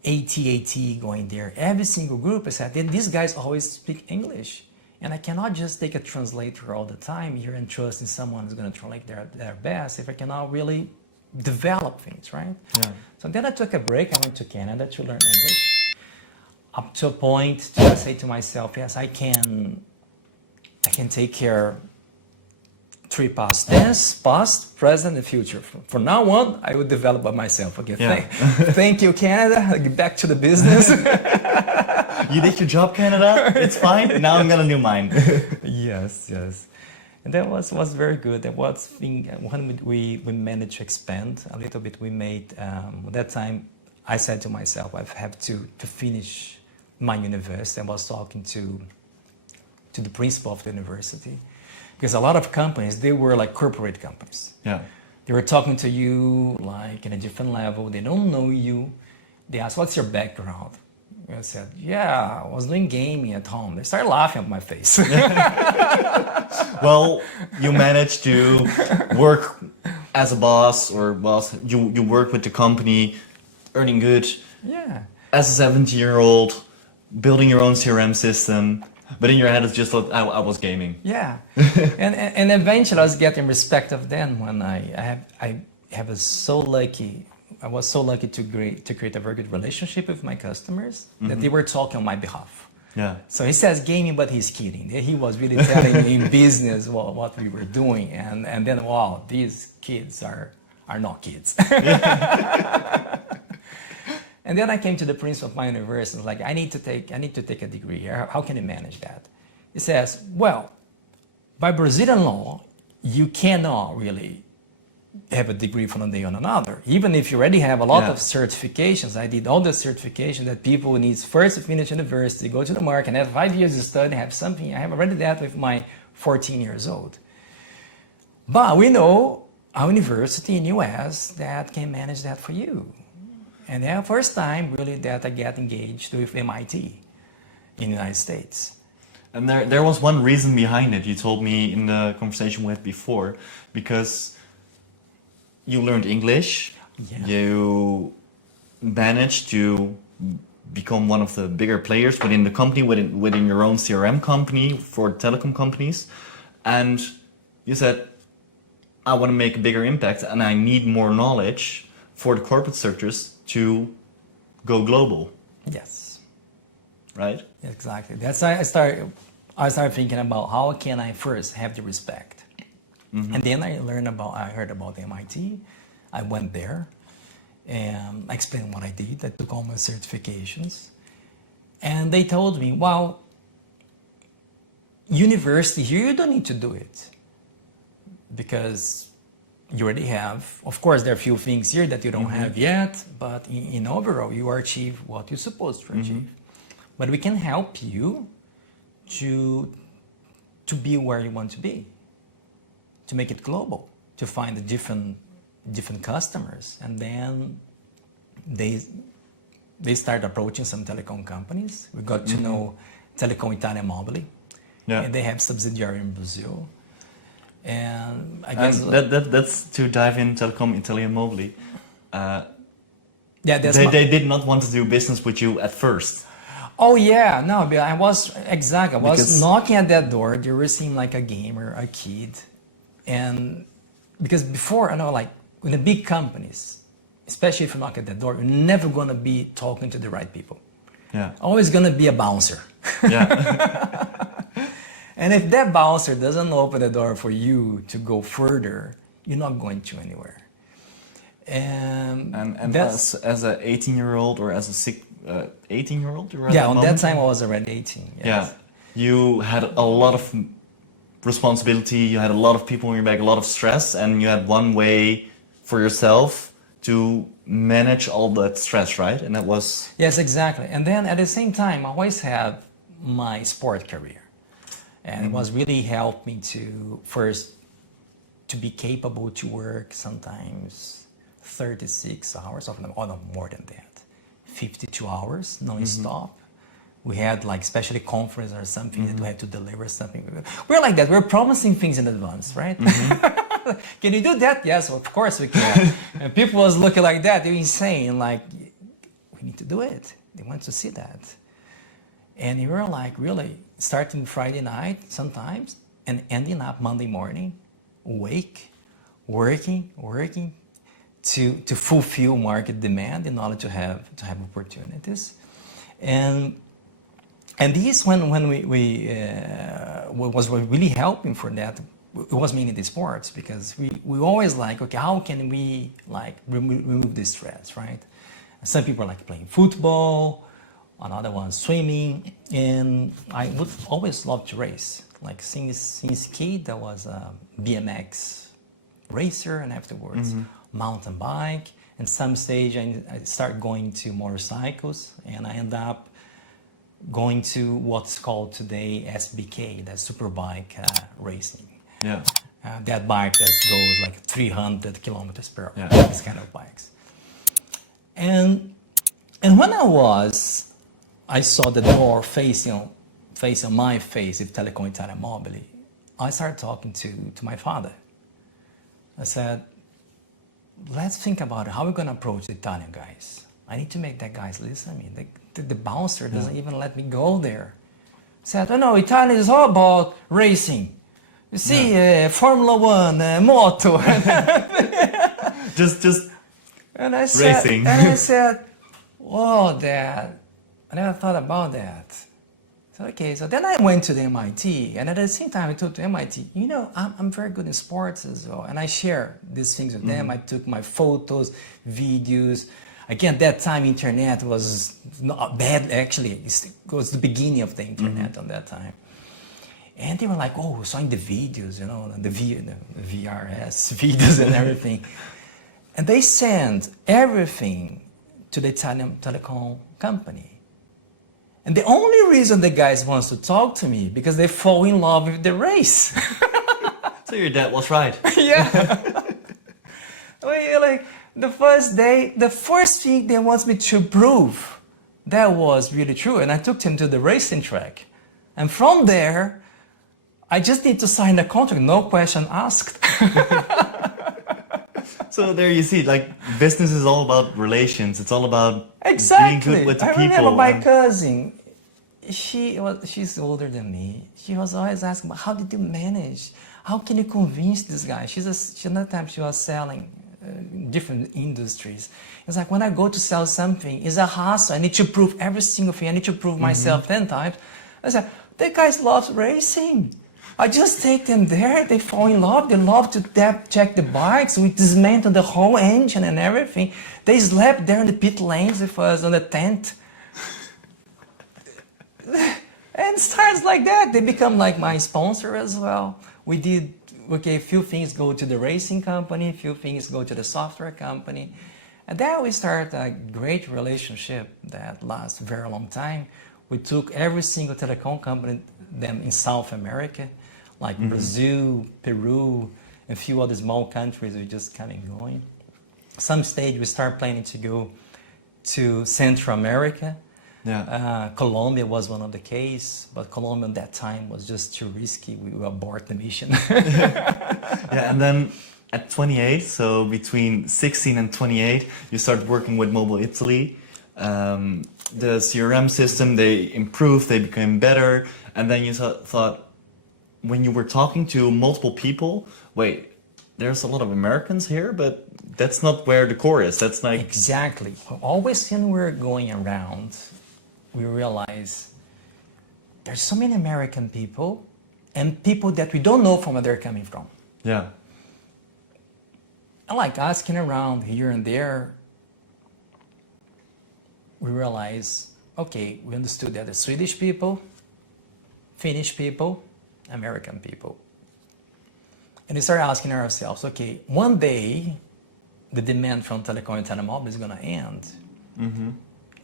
AT&T going there. Every single group is that. And these guys always speak English. And I cannot just take a translator all the time here and trust in someone who's going to translate their best if I cannot really develop things, right? Yeah. So then I took a break. I went to Canada to learn English. Up to a point to say to myself, yes, I can take care 3 past, present, and future. From now on, I will develop by myself. Okay, Yeah. Thank you, Canada. Back to the business. You did your job, Canada. It's fine. Now I'm gonna do mine. Yes. And that was very good. That was when we managed to expand a little bit. We made at that time. I said to myself, I have to finish my university. I was talking to the principal of the university. Because a lot of companies, they were like corporate companies. Yeah. They were talking to you like in a different level. They don't know you. They asked, what's your background? I said, yeah, I was doing gaming at home. They started laughing at my face. Well, you managed to work as a boss, you work with the company, earning good. Yeah. As a 17-year-old, building your own CRM system. But in your head, it's just like, I was gaming. Yeah. and eventually I was getting respect of them when I was so lucky to create a very good relationship with my customers that they were talking on my behalf. Yeah. So he says gaming, but he's kidding. He was really telling me in business what we were doing. And then, wow, these kids are not kids. And then I came to the principal of my university and was like, I need to take a degree here. How can you manage that? He says, well, by Brazilian law, you cannot really have a degree from one day on another. Even if you already have a lot of certifications, I did all the certifications that people need first to finish university, go to the market, and have 5 years of study, have something. I have already that with my 14 years old. But we know a university in US that can manage that for you. And the first time really that I get engaged with MIT in the United States. And there was one reason behind it. You told me in the conversation we had before, because you learned English, you managed to become one of the bigger players within the company, within your own CRM company for telecom companies, and you said, I want to make a bigger impact and I need more knowledge for the corporate sectors to go global. Yes. Right? Exactly. That's why I started thinking about how can I first have the respect. And then I heard about MIT. I went there and I explained what I did. I took all my certifications. And they told me, well, university here, you don't need to do it. Because you already have, of course, there are a few things here that you don't have yet, but in overall, you achieve what you're supposed to achieve. But we can help you to be where you want to be, to make it global, to find the different customers. And then they start approaching some telecom companies. We got to know Telecom Italia Mobile, and they have subsidiary in Brazil. And I guess that's to dive in Telecom Italia Mobile. They did not want to do business with you at first. Oh yeah, no, I was knocking at that door. They were seeing like a gamer, a kid, and because before like in the big companies, especially if you knock at that door, you're never gonna be talking to the right people. Yeah, always gonna be a bouncer. Yeah. And if that bouncer doesn't open the door for you to go further, you're not going to anywhere. And that's as an 18-year-old or as a 18-year-old? Yeah, on that time I was already 18. Yes. Yeah, you had a lot of responsibility, you had a lot of people on your back, a lot of stress, and you had one way for yourself to manage all that stress, right? And that was... Yes, exactly. And then at the same time, I always had my sport career. And it was really helped me to first to be capable to work sometimes 36 hours or more than that, 52 hours non-stop. We had like especially conference or something that we had to deliver something. We're like that. We're promising things in advance, right? Can you do that? Yes, of course we can. And people was looking like that. They're insane. Like, we need to do it. They want to see that. And we were like really starting Friday night sometimes and ending up Monday morning, awake, working to fulfill market demand in order to have opportunities. And this when was really helping for that. It was mainly the sports, because we always like, okay, how can we like remove this stress, right? Some people like playing football, another one swimming, and I would always love to race. Like since kid, I was a BMX racer, and afterwards mountain bike. And some stage I start going to motorcycles, and I end up going to what's called today SBK, that's superbike racing. Yeah. That bike that goes like 300 kilometers per hour. Yeah. This kind of bikes. And when I saw the door facing my face with Telecom Italia Mobile, I started talking to my father. I said, let's think about it. How are we going to approach the Italian guys? I need to make that guys listen to me. The bouncer doesn't even let me go there. I said, oh no, Italy is all about racing. You see, Formula One, moto. just and I said, racing. And I said, whoa, Dad, I never thought about that. So, okay, so then I went to the MIT, and at the same time I took to MIT, you know, I'm very good in sports as well, and I share these things with them. I took my photos, videos. Again, that time internet was not bad, actually. It was the beginning of the internet on that time. And they were like, oh, saw in the videos, you know, the VRS videos and everything. And they sent everything to the Italian telecom company. And the only reason the guys wants to talk to me, because they fall in love with the race. So your dad was right. Yeah. Like the first day, the first thing they want me to prove that was really true. And I took him to the racing track. And from there, I just need to sign the contract, no question asked. So there you see, like, business is all about relations. It's all about Exactly. being good with the people. I remember my cousin, she's older than me. She was always asking, how did you manage? How can you convince this guy? Another time she was selling different industries. It's like, when I go to sell something, it's a hassle. I need to prove every single thing. I need to prove myself 10 times. I said, the guys love racing. I just take them there, they fall in love, they love to check the bikes, we dismantle the whole engine and everything. They slept there in the pit lanes with us on the tent. And starts like that. They become like my sponsor as well. We did, okay, a few things go to the racing company, a few things go to the software company. And then we start a great relationship that lasts a very long time. We took every single telecom company them in South America, like Brazil, Peru, and a few other small countries. We just kind of going. Some stage we start planning to go to Central America. Yeah. Colombia was one of the case, but Colombia at that time was just too risky. We abort the mission. Yeah, and then at 28, so between 16 and 28, you start working with Mobile Italy. The CRM system, they improved, they became better, and then you thought, when you were talking to multiple people, wait, there's a lot of Americans here, but that's not where the core is. That's like... Exactly. Always when we're going around, we realize there's so many American people and people that we don't know from where they're coming from. Yeah. I like asking around here and there. We realize, okay, we understood that the Swedish people, Finnish people, American people. And we started asking ourselves, okay, one day the demand from Telecom and Telecom is going to end.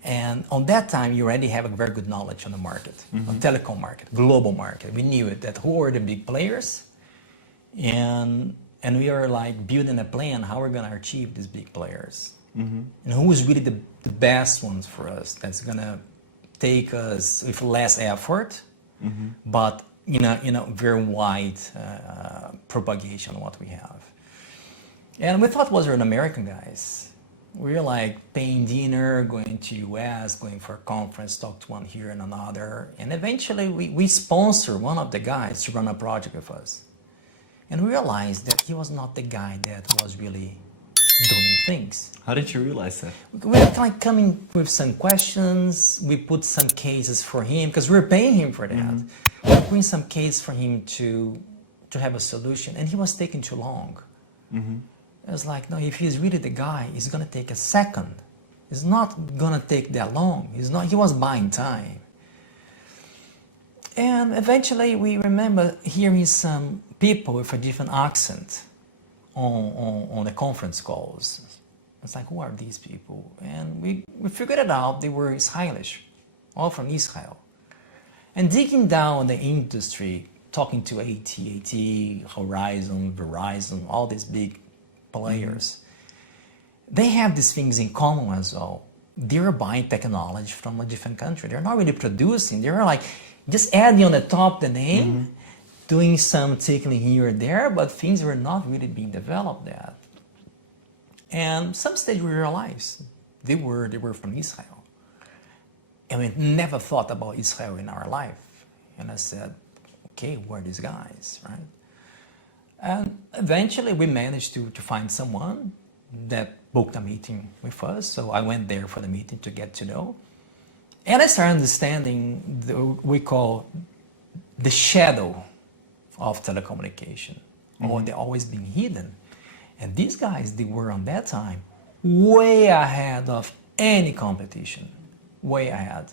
And on that time, you already have a very good knowledge on the market, on telecom market, global market. We knew it, that who are the big players, and we are like building a plan how we're going to achieve these big players. And who is really the best ones for us that's gonna take us with less effort, but very wide propagation of what we have. And we thought it was an American guys. We were like paying dinner, going to US, going for a conference, talk to one here and another. And eventually we sponsor one of the guys to run a project with us. And we realized that he was not the guy that was really doing things. How did you realize that? We were like coming with some questions. We put some cases for him because we were paying him for that. We were putting some case for him to have a solution, and he was taking too long. I was like, no, if he's really the guy, it's gonna take a second. It's not gonna take that long. He was buying time. And eventually we remember hearing some people with a different accent on the conference calls. It's like, who are these people? And we figured it out, they were Israelis, all from Israel. And digging down the industry, talking to AT&T, Horizon, Verizon, all these big players, they have these things in common as well. They're buying technology from a different country. They're not really producing. They're like just adding on the top the name, doing some tickling here and there, but things were not really being developed yet. And some stage we realized they were from Israel. And we never thought about Israel in our life. And I said, okay, who are these guys, right? And eventually we managed to find someone that booked a meeting with us. So I went there for the meeting to get to know. And I started understanding we call the shadow of telecommunication, or they're always being hidden. And these guys, they were on that time way ahead of any competition, way ahead.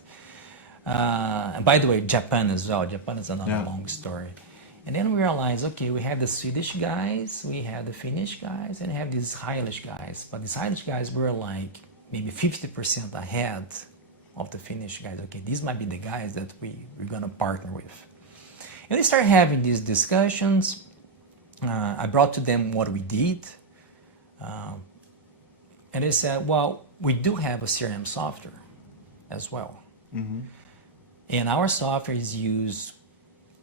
And by the way, Japan as well. Japan is another long story. And then we realized, okay, we have the Swedish guys, we have the Finnish guys, and we have these Irish guys. But these Irish guys were like maybe 50% ahead of the Finnish guys. Okay, these might be the guys that we're gonna partner with. And we started having these discussions. I brought to them what we did. And they said, well, we do have a CRM software as well. And our software is used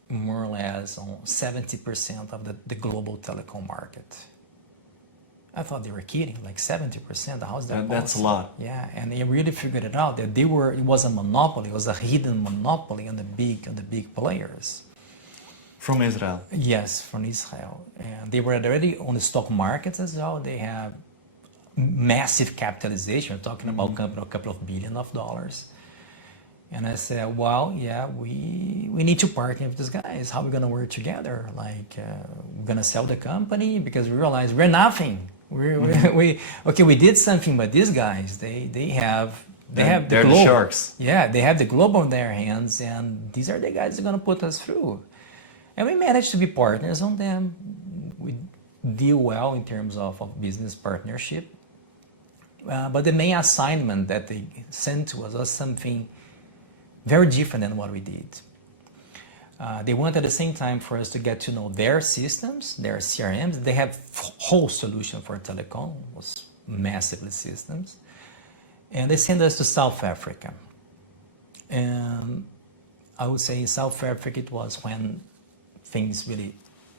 more or less on 70% of the global telecom market. I thought they were kidding, like 70%. How's that? That's a lot. Yeah, and they really figured it out that it was a monopoly, it was a hidden monopoly on the big players. From Israel? Yes, from Israel. And they were already on the stock markets as well. They have massive capitalization, we're talking about a couple of billion of dollars. And I said, well, yeah, we need to partner with these guys. How are we going to work together? Like, we're going to sell the company because we realized we're nothing. We did something, but these guys, they have the global. The sharks. Yeah, they have the globe on their hands, and these are the guys that are going to put us through. And we managed to be partners on them. We deal well in terms of business partnership. But the main assignment that they sent to us was something very different than what we did. They wanted at the same time for us to get to know their systems, their CRMs. They have whole solution for telecom, was massively systems. And they sent us to South Africa. And I would say in South Africa it was when things really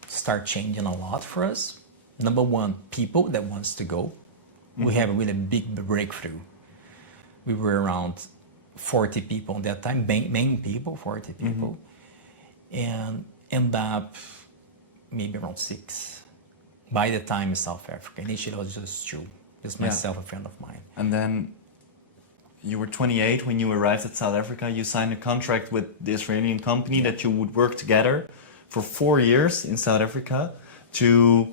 start changing a lot for us. Number one, people that wants to go. We have a really big breakthrough. We were around 40 people at that time, main people, 40 people, and end up maybe around 6 by the time in South Africa. Initially it was just 2, just myself, a friend of mine. And then you were 28 when you arrived at South Africa. You signed a contract with the Israeli company that you would work together for 4 years in South Africa to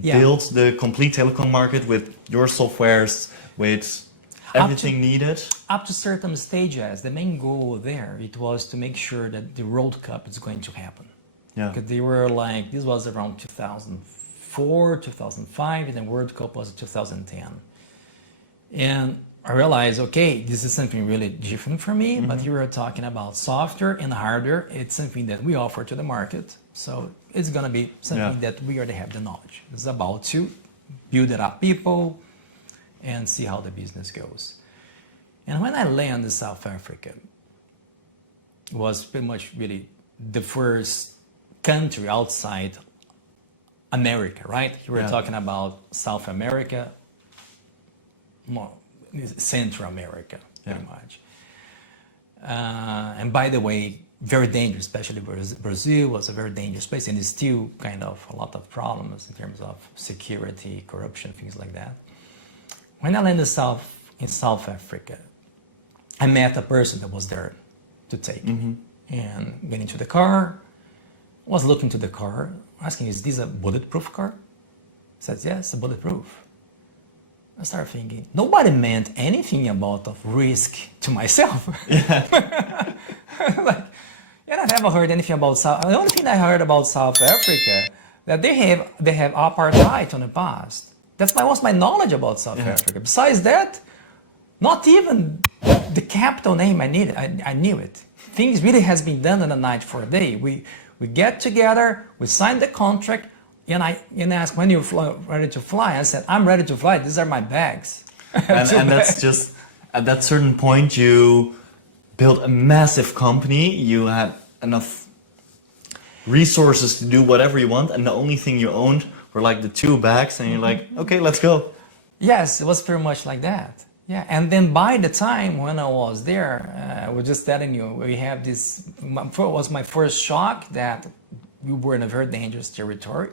build the complete telecom market with your softwares, with everything needed. Up to certain stages, the main goal there, it was to make sure that the World Cup is going to happen. Yeah. Because they were like, this was around 2004, 2005, and the World Cup was 2010. And I realized, okay, this is something really different for me, but you were talking about software and hardware. It's something that we offer to the market. So it's going to be something that we already have the knowledge. It's about to build it up people, and see how the business goes. And when I landed in South Africa, it was pretty much really the first country outside America, right? You were talking about South America, more Central America, pretty much. And by the way, very dangerous, especially Brazil was a very dangerous place, and it's still kind of a lot of problems in terms of security, corruption, things like that. When I landed in South Africa, I met a person that was there to take me. And get into the car, was looking to the car, asking, is this a bulletproof car? I said, yes, a bulletproof. I started thinking, nobody meant anything about of risk to myself. Like, and I never heard anything about the only thing I heard about South Africa, that they have apartheid on the past. That was my knowledge about South Africa. Besides that, not even the capital name I needed. I knew it. Things really has been done in a night for a day. We get together, we sign the contract, and I asked, when you're ready to fly? I said, I'm ready to fly. These are my bags. And that's just, at that certain point, you built a massive company. You had enough resources to do whatever you want. And the only thing you owned were like the 2 bags. And you're like, okay, let's go. Yes, it was pretty much like that. Yeah, and then by the time when I was there, I was just telling you, we have this, it was my first shock that we were in a very dangerous territory,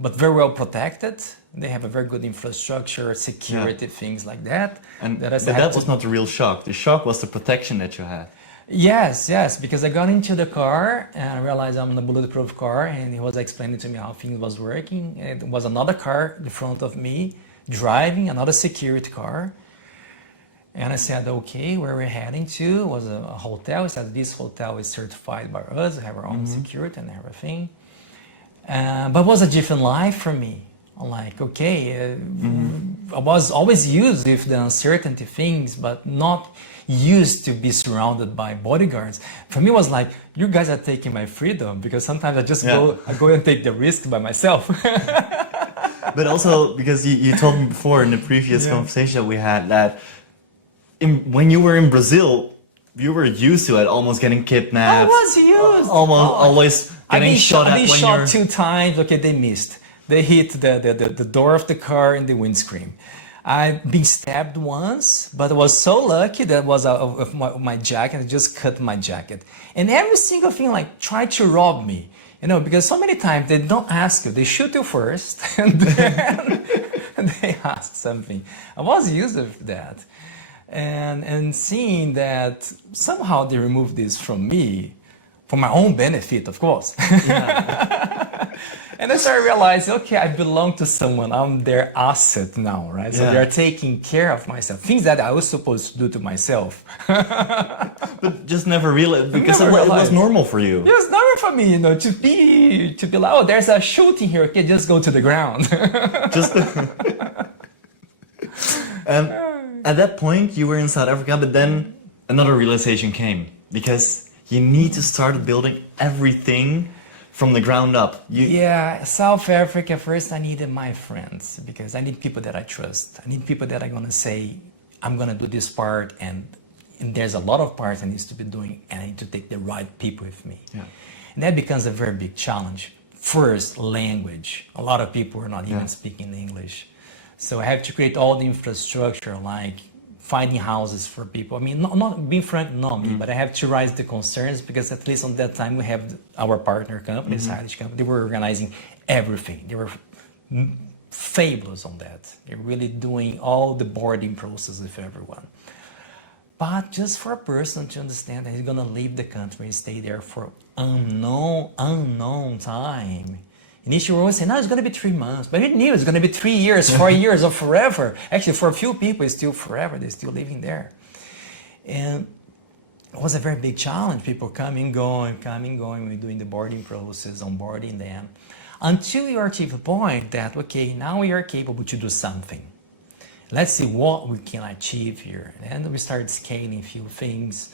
but very well protected. They have a very good infrastructure, security, things like that. And that was not the real shock. The shock was the protection that you had. Yes, because I got into the car and I realized I'm in a bulletproof car, and he was explaining to me how things was working. It was another car in front of me, driving another security car. And I said, okay, where we're heading to was a hotel. He said, this hotel is certified by us, we have our own security and everything. But it was a different life for me. I'm like, okay, I was always used with the uncertainty things, but not used to be surrounded by bodyguards. For me, it was like, you guys are taking my freedom, because sometimes I just go and take the risk by myself. But also, because you told me before in the previous conversation that we had that when you were in Brazil, you were used to it, almost getting kidnapped. I was used. Always getting shot at when you're... shot 2 times. Okay, they missed. They hit the door of the car and the windscreen. I've been stabbed once, but I was so lucky that was of my jacket. I just cut my jacket. And every single thing, like, tried to rob me. You know, because so many times they don't ask you. They shoot you first, and then they ask something. I was used to that. And seeing that somehow they removed this from me, for my own benefit, of course. And I started realizing, okay, I belong to someone. I'm their asset now, right? So they're taking care of myself. Things that I was supposed to do to myself. But just never realized, because it was normal for you. It was normal for me, you know, to be like, oh, there's a shooting here. Okay, just go to the ground. At that point, you were in South Africa, but then another realization came, because you need to start building everything from the ground up. South Africa, first I needed my friends, because I need people that I trust. I need people that are going to say, I'm going to do this part, and there's a lot of parts I need to be doing, and I need to take the right people with me. And that becomes a very big challenge. First, language. A lot of people are not even speaking English. So I have to create all the infrastructure, like finding houses for people. I mean, not being frank, not me, but I have to raise the concerns, because at least on that time we have our partner company, Irish company. They were organizing everything. They were fabulous on that. They're really doing all the boarding process with everyone. But just for a person to understand that he's gonna leave the country and stay there for unknown time. Initially, we always say, no, it's going to be 3 months. But we knew it's going to be 3 years, 4 years, or forever. Actually, for a few people, it's still forever. They're still living there. And it was a very big challenge. People coming, going. We're doing the boarding process, onboarding them. Until you achieve a point that, okay, now we are capable to do something. Let's see what we can achieve here. And we started scaling a few things.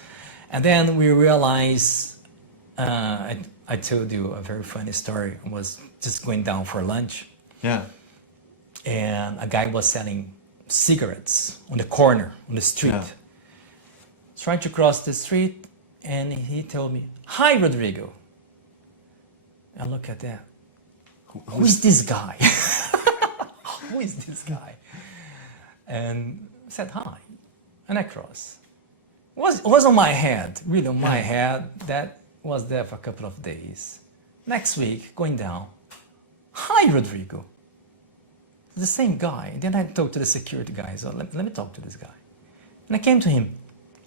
And then we realized, I told you a very funny story. I was just going down for lunch. And a guy was selling cigarettes on the corner, on the street. Yeah. Trying to cross the street, and he told me, "Hi, Rodrigo." I look at that. Who is this guy? Who is this guy? And I said hi, and I crossed. It was on my head, really on my head. That was there for a couple of days. Next week, going down. "Hi, Rodrigo." The same guy. Then I talked to the security guy. So let me talk to this guy. And I came to him.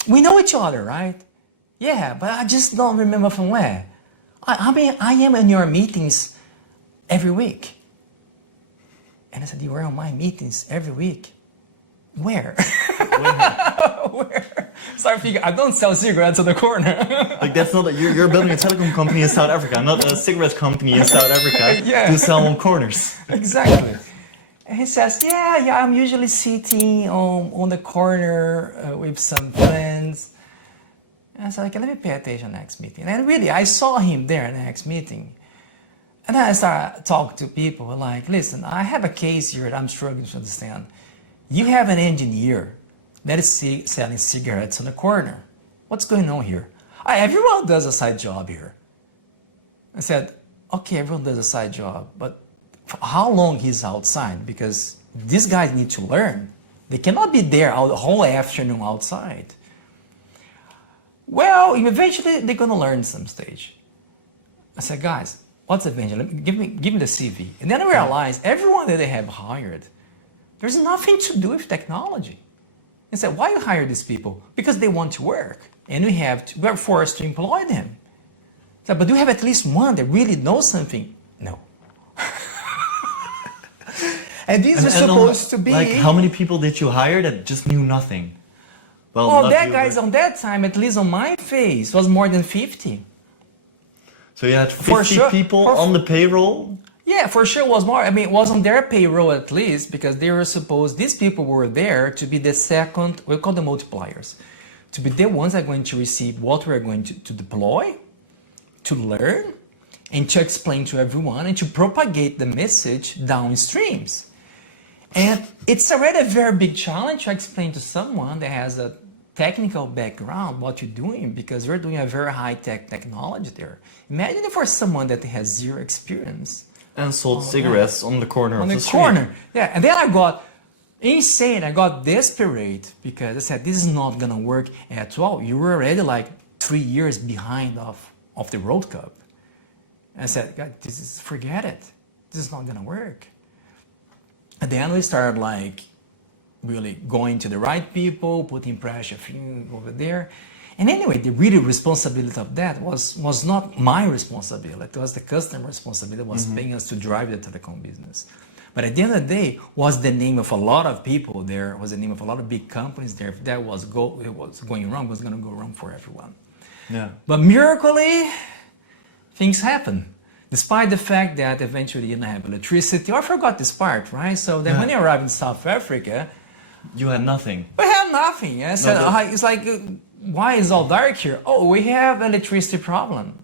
"We know each other, right?" "Yeah, but I just don't remember from where." I mean, I am in your meetings every week." And I said, "You were on my meetings every week? Where?" Where? So I figured, I don't sell cigarettes on the corner. Like that's not you're building a telecom company in South Africa, not a cigarette company in South Africa Yeah. to sell on corners. Exactly. And he says, yeah, I'm usually sitting on the corner with some friends. And I said, okay, let me pay attention next meeting. And really, I saw him there next meeting. And then I started talking to people like, "Listen, I have a case here that I'm struggling to understand. You have an engineer that is selling cigarettes on the corner. What's going on here?" "Everyone does a side job here." I said, "Okay, everyone does a side job, but for how long he's outside? Because these guys need to learn. They cannot be there the whole afternoon outside." "Well, eventually they're going to learn some stage." I said, "Guys, what's eventually? Give me the CV." And then I realized everyone that they have hired, there's nothing to do with technology. I said, "Why you hire these people?" "Because they want to work, and we're forced to employ them." I said, "But do you have at least one that really knows something?" "No." And these are supposed to be. Like, how many people did you hire that just knew nothing? Well, Oh, not that you, guys but- on that time, at least on my face, was more than 50. So you had 50 For sure. people on the payroll. Yeah, for sure it was more. I mean, it was on their payroll at least, because they were supposed, these people were there to be the second, we call them multipliers, to be the ones that are going to receive what we're going to deploy, to learn, and to explain to everyone, and to propagate the message downstreams. And it's already a very big challenge to explain to someone that has a technical background what you're doing, because you're doing a very high-tech technology there. Imagine for someone that has zero experience. And sold cigarettes on the corner On of the the street. corner. Yeah, and then I got insane. I got desperate because I said, this is not gonna work at all. You were already like 3 years behind of the World Cup. And I said, God, forget it. This is not gonna work. And then we started like really going to the right people, putting pressure over there. And anyway, the really responsibility of that was not my responsibility. It was the customer responsibility that was paying us to drive the telecom business. But at the end of the day, was the name of a lot of people there, was the name of a lot of big companies there. If that was going wrong, it was going to go wrong for everyone. Yeah. But miraculously, things happen. Despite the fact that eventually you didn't have electricity. Oh, I forgot this part, right? So then when you arrived in South Africa, You had nothing. we had nothing. I said, it's like, why is all dark here? Oh, we have electricity problem.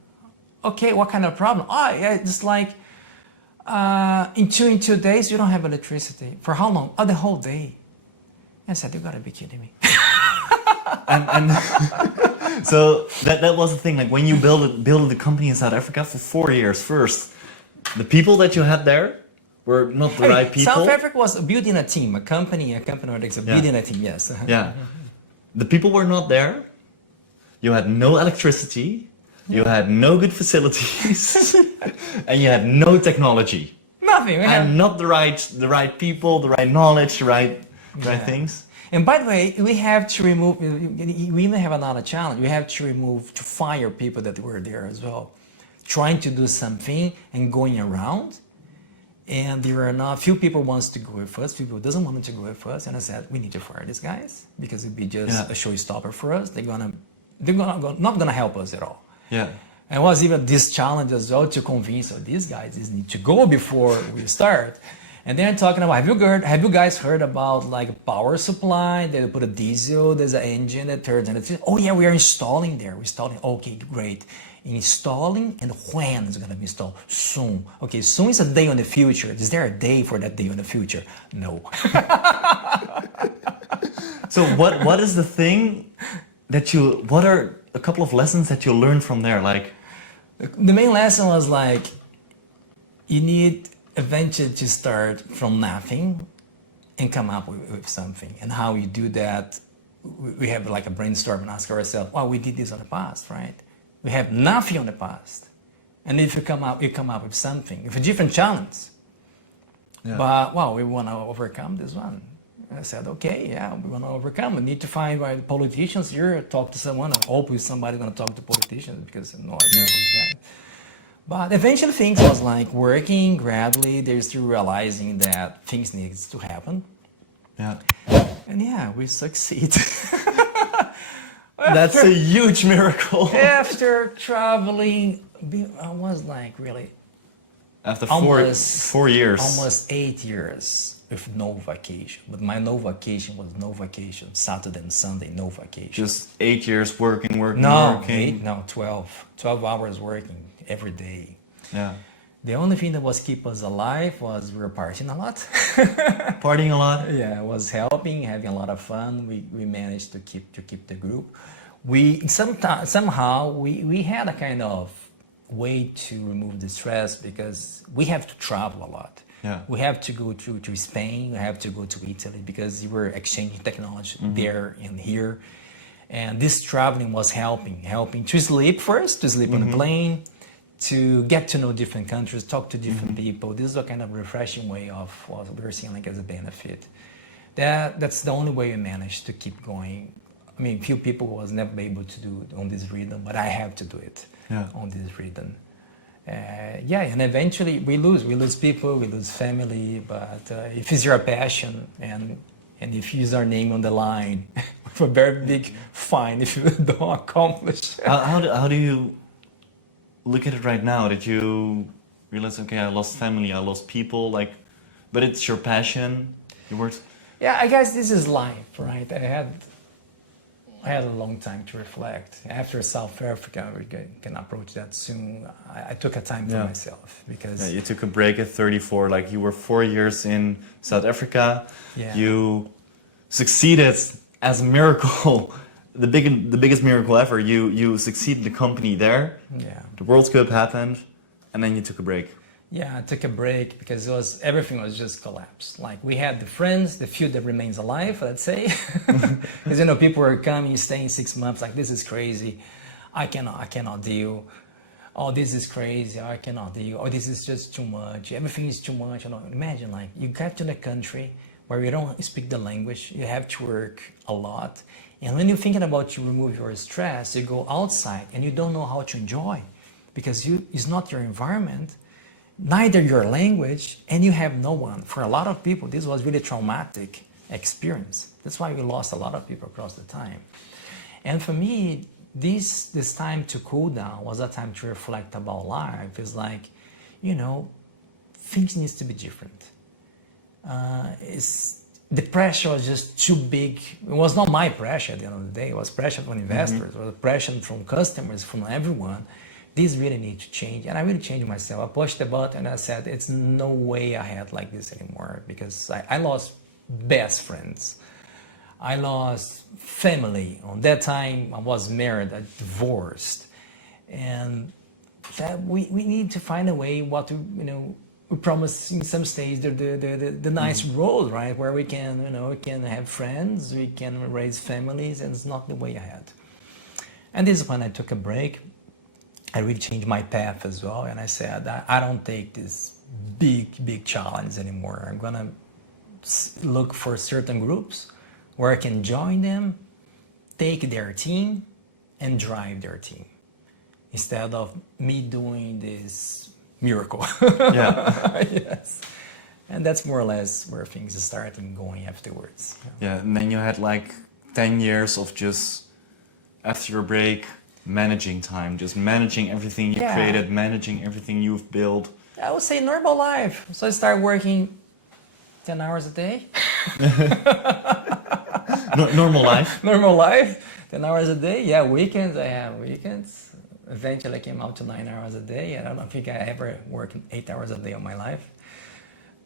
Okay, what kind of problem? Oh, yeah, it's like in 2 days you don't have electricity. For how long? Oh, the whole day. I said, you gotta be kidding me. And so that was the thing. Like when you build the company in South Africa for 4 years first, the people that you had there were not the right people. South Africa was building a team, a company building a team, yes. Yeah. The people were not there. You had no electricity. You had no good facilities. And you had no technology. Nothing. And not the right people, the right knowledge, the right things. And by the way, we have to remove, we even have another challenge. We have to fire people that were there as well. Trying to do something and going around. And there are not, few people wants to go with us, few people doesn't want to go with us. And I said, we need to fire these guys because it'd be just a showstopper for us. They're not gonna help us at all. Yeah. And it was even this challenge as well to convince these guys need to go before we start. And then talking about, have you guys heard about like power supply? They put a diesel, there's an engine that turns, and it's, oh yeah, we are installing there. We're installing, okay, great. Installing, and when is going to be installed? Soon. Okay, soon is a day in the future. Is there a day for that day in the future? No. So what is the thing that what are a couple of lessons that you learned from there? Like, the main lesson was like, you need eventually to start from nothing and come up with something. And how you do that, we have like a brainstorm and ask ourselves, well, we did this in the past, right? We have nothing in the past. And if you come up with something, with a different challenge. Yeah. But, well, we want to overcome this one. And I said, okay, yeah, we want to overcome. We need to find politicians here, talk to someone. I hope somebody's going to talk to politicians because no idea who's that. But eventually things was like working gradually. They're still realizing that things need to happen. Yeah. And yeah, we succeed. That's a huge miracle. After traveling, I was like really... After 4 years. Almost 8 years with no vacation. But my no vacation was no vacation. Saturday and Sunday, no vacation. Just 8 years working. No, 12. 12 hours working every day. Yeah. The only thing that was keep us alive was we were partying a lot. Partying a lot? Yeah, it was having a lot of fun. We managed to keep the group. Somehow we had a kind of way to remove the stress because we have to travel a lot. Yeah. We have to go to Spain, we have to go to Italy because we were exchanging technology there and here. And this traveling was helping to sleep first, to sleep on the plane, to get to know different countries, talk to different people. This is a kind of refreshing way of what we're seeing like as a benefit. That's the only way we managed to keep going. I mean, few people was never able to do it on this rhythm, but I have to do it on this rhythm. And eventually we lose people, we lose family, but if it's your passion and if you use our name on the line, with a very big fine if you don't accomplish. How do you look at it right now? Did you realize, okay, I lost family, I lost people, but it's your passion, your works? Yeah, I guess this is life, right? I had a long time to reflect. After South Africa, we can approach that soon. I took a time for myself because... you took a break at 34, like you were 4 years in South Africa. Yeah. You succeeded as a miracle, the biggest miracle ever. You succeeded the company there. Yeah. The World Cup happened, and then you took a break. Yeah, I took a break because everything was just collapsed. Like we had the friends, the few that remains alive, let's say. Because people were coming, staying 6 months, like this is crazy. I cannot deal. Oh, this is crazy. I cannot deal. Oh, this is just too much. Everything is too much. Imagine like you get to the country where you don't speak the language, you have to work a lot. And when you're thinking about to remove your stress, you go outside and you don't know how to enjoy because it's not your environment. Neither your language, and you have no one. For a lot of people, this was really traumatic experience. That's why we lost a lot of people across the time. And for me, this time to cool down was a time to reflect about life. It's like, things needs to be different. The pressure was just too big. It was not my pressure at the end of the day. It was pressure from investors, it was pressure from customers, from everyone. This really needs to change, and I really changed myself. I pushed the button and I said, it's no way I had like this anymore because I lost best friends. I lost family. On that time, I was married, I divorced. And that we need to find a way what to, we promised in some stage the nice road, right? Where we can, we can have friends, we can raise families, and it's not the way I had. And this is when I took a break. I really changed my path as well, and I said, I don't take this big challenge anymore. I'm gonna look for certain groups where I can join them, take their team, and drive their team, instead of me doing this miracle. Yeah. Yes. And that's more or less where things started going afterwards. Yeah, and then you had like 10 years of just, after your break, managing time, just managing everything you created, managing everything you've built. I would say normal life. So I started working 10 hours a day. Normal life? Normal life, 10 hours a day. Yeah, weekends, I have weekends. Eventually I came out to 9 hours a day. I don't think I ever worked 8 hours a day of my life.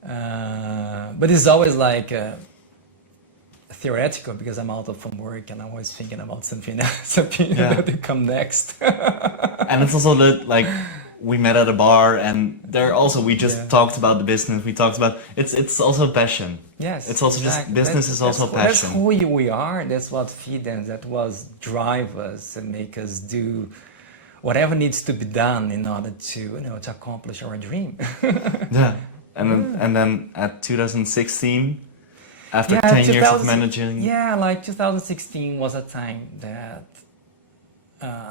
But it's always like theoretical because I'm out from work and I'm always thinking about something that will come next. And it's also that like we met at a bar, and there also we just talked about the business. We talked about it's also passion. Yes, it's also exactly. just business is also passion. That's who we are. That's what feeds us. That was drive us and make us do whatever needs to be done in order to to accomplish our dream. Yeah, and then at 2016. After 10 years of managing? Yeah, like 2016 was a time that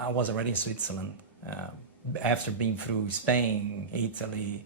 I was already in Switzerland. After being through Spain, Italy,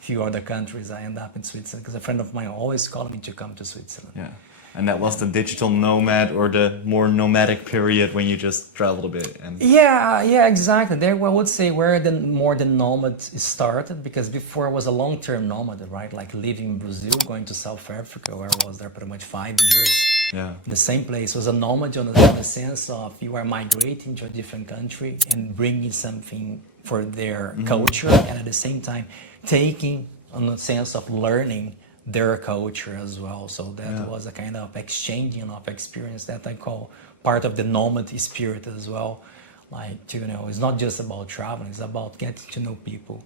a few other countries, I ended up in Switzerland because a friend of mine always called me to come to Switzerland. Yeah, and that was the digital nomad or the more nomadic period when you just traveled a bit. And yeah, exactly. There, I would say where the nomad started, because before I was a long-term nomad, right? Like living in Brazil, going to South Africa, where I was there pretty much 5 years. Yeah. In the same place. It was a nomad in the sense of you are migrating to a different country and bringing something for their culture, and at the same time taking on the sense of learning their culture as well. So that was a kind of exchanging of experience that I call part of the nomad spirit as well. Like, to, it's not just about traveling, it's about getting to know people,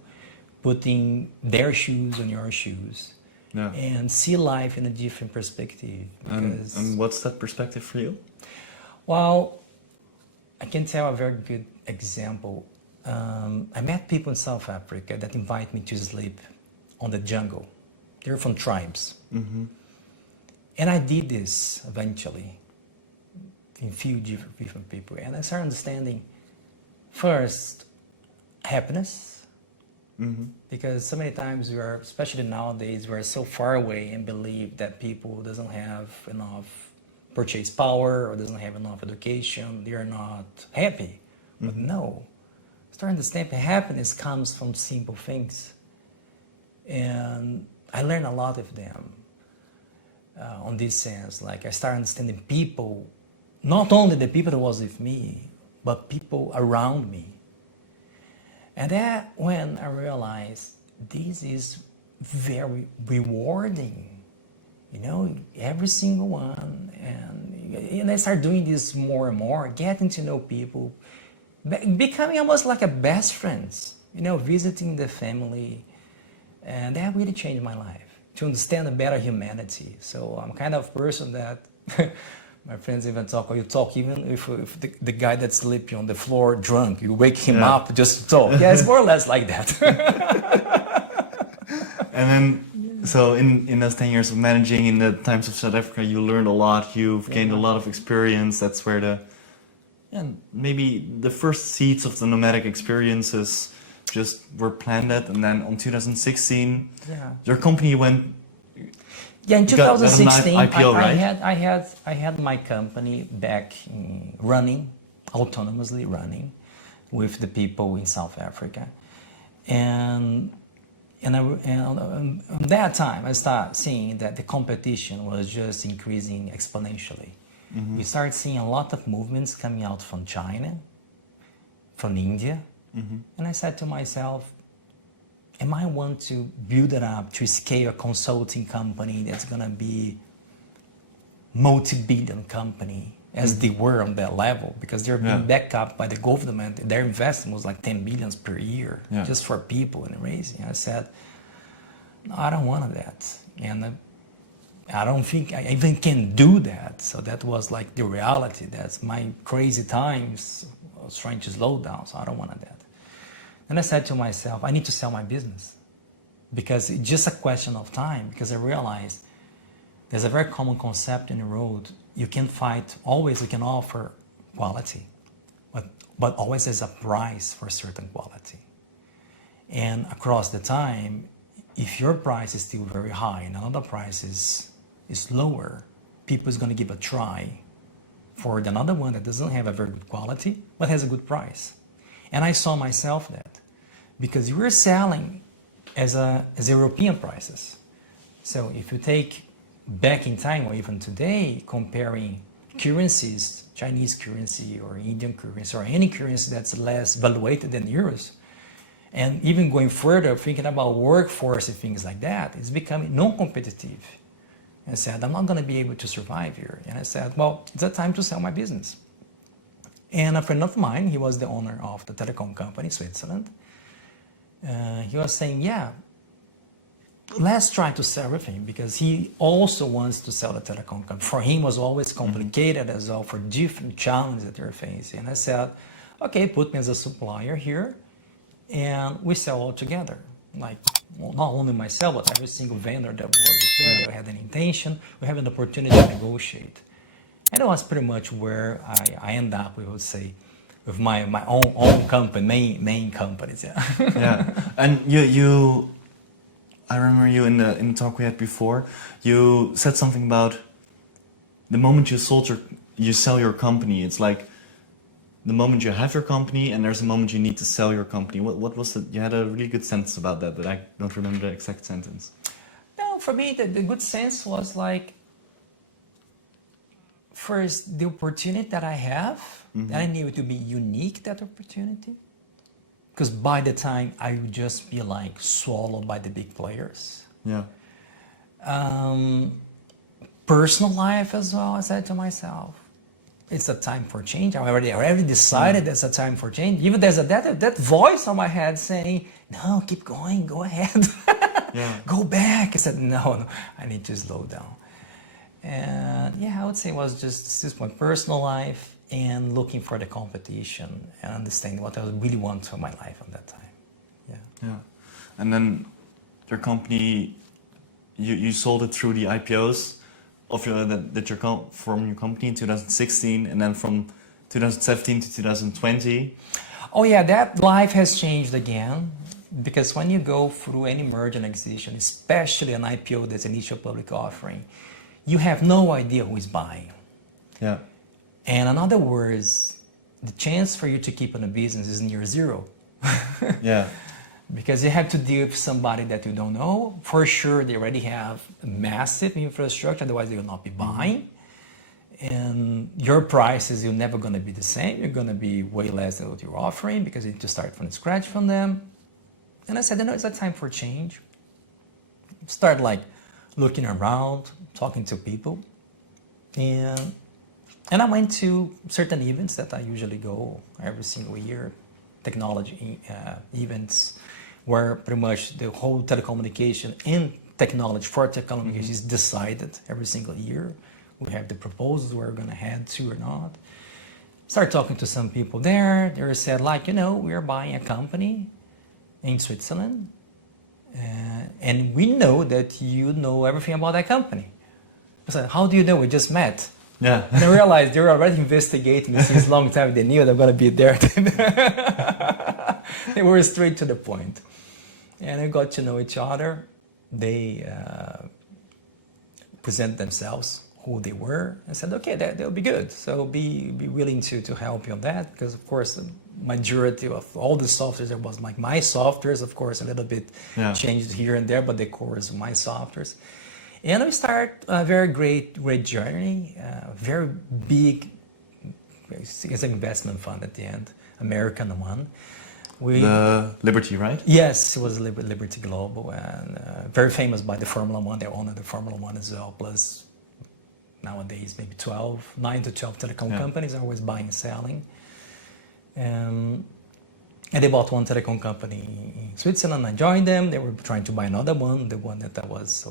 putting their shoes on your shoes, and see life in a different perspective. And what's that perspective for you? Well, I can tell a very good example. I met people in South Africa that invite me to sleep on the jungle. They're from tribes. Mm-hmm. And I did this eventually in few different people. And I started understanding first happiness. Mm-hmm. Because so many times we are, especially nowadays, we're so far away and believe that people doesn't have enough purchase power or doesn't have enough education, they are not happy. Mm-hmm. But no, start understanding happiness comes from simple things. And I learned a lot of them on this sense. Like I started understanding people, not only the people that was with me, but people around me. And that when I realized this is very rewarding, every single one. And I started doing this more and more, getting to know people, becoming almost like a best friends, visiting the family. And that really changed my life, to understand a better humanity. So I'm kind of person that my friends even talk, or you talk even if the guy that's sleeping on the floor drunk, you wake him up just to talk. Yeah, it's more or less like that. And then, so in those 10 years of managing in the times of South Africa, you learned a lot, you've gained a lot of experience. That's where maybe the first seeds of the nomadic experiences just were planted. And then on 2016, your company went... Yeah, in 2016, IPO, right? I had my company back autonomously running with the people in South Africa, and on that time I started seeing that the competition was just increasing exponentially. Mm-hmm. We started seeing a lot of movements coming out from China, from India, and I said to myself, am I want to build it up to scale a consulting company that's going to be multi-billion company as they were on that level, because they're being backed up by the government. Their investment was like 10 billion per year just for people and raising. I said, no, I don't want that. And I don't think I even can do that. So that was like the reality. That's my crazy times. I was trying to slow down, so I don't want that. And I said to myself, I need to sell my business, because it's just a question of time. Because I realized there's a very common concept in the road. You can fight, always you can offer quality, but always there's a price for a certain quality. And across the time, if your price is still very high and another price is lower, people is going to give a try for another one that doesn't have a very good quality, but has a good price. And I saw myself that, because we're selling as European prices. So if you take back in time or even today, comparing currencies, Chinese currency or Indian currency or any currency that's less valuated than euros, and even going further, thinking about workforce and things like that, it's becoming non-competitive. I said, I'm not going to be able to survive here. And I said, well, it's a time to sell my business. And a friend of mine, he was the owner of the Telecom company in Switzerland. He was saying, yeah, let's try to sell everything, because he also wants to sell the Telecom company. For him, it was always complicated as well, for different challenges that they're facing. And I said, okay, put me as a supplier here, and we sell all together. Like, well, not only myself, but every single vendor that was there, that had an intention, we have an opportunity to negotiate. And it was pretty much where I end up, we would say, with my own company, main companies. Yeah. Yeah, and you, I remember you in the talk we had before. You said something about the moment you sell your company. It's like the moment you have your company, and there's a moment you need to sell your company. What was it? You had a really good sentence about that, but I don't remember the exact sentence. No, for me, the good sense was like, first, the opportunity that I have, and I need to be unique, that opportunity. Because by the time I would just be like swallowed by the big players. Yeah. Personal life as well, I said to myself, it's a time for change. I already decided it's a time for change. Even there's that voice on my head saying, no, keep going, go ahead. Go back. I said, no, I need to slow down. And yeah, I would say it was just my personal life and looking for the competition and understanding what I really want for my life at that time. Yeah. Yeah. And then your company, you sold it through the IPOs of from your company in 2016, and then from 2017 to 2020. Oh yeah, that life has changed again, because when you go through any merger and acquisition, especially an IPO that's initial public offering, you have no idea who is buying. Yeah. And in other words, the chance for you to keep in a business is near zero. Yeah. Because you have to deal with somebody that you don't know. For sure, they already have a massive infrastructure, otherwise they will not be buying. And your prices, you're never going to be the same. You're going to be way less than what you're offering, because you need to start from scratch from them. And I said, it's a time for change. Start like looking around, talking to people. And I went to certain events that I usually go every single year, technology events, where pretty much the whole telecommunication and technology for telecommunications is decided every single year. We have the proposals we're going to head to or not. Start talking to some people there. They said, like, we're buying a company in Switzerland, and we know that you know everything about that company. I said, how do you know? We just met. Yeah. And I realized they were already investigating me since a long time. They knew they were going to be there. They were straight to the point. And we got to know each other. They present themselves, who they were. I said, okay, that'll be good. So be willing to help you on that. Because, of course, the majority of all the softwares, it was like my softwares, of course, a little bit changed here and there, but the core is my softwares. And we start a very great journey, very big, it's an investment fund at the end, American one. The Liberty, right? Yes, it was Liberty Global, and very famous by the Formula One. They own the Formula One as well, plus nowadays maybe 9 to 12 telecom companies are always buying and selling. And they bought one telecom company in Switzerland. I joined them. They were trying to buy another one, the one that was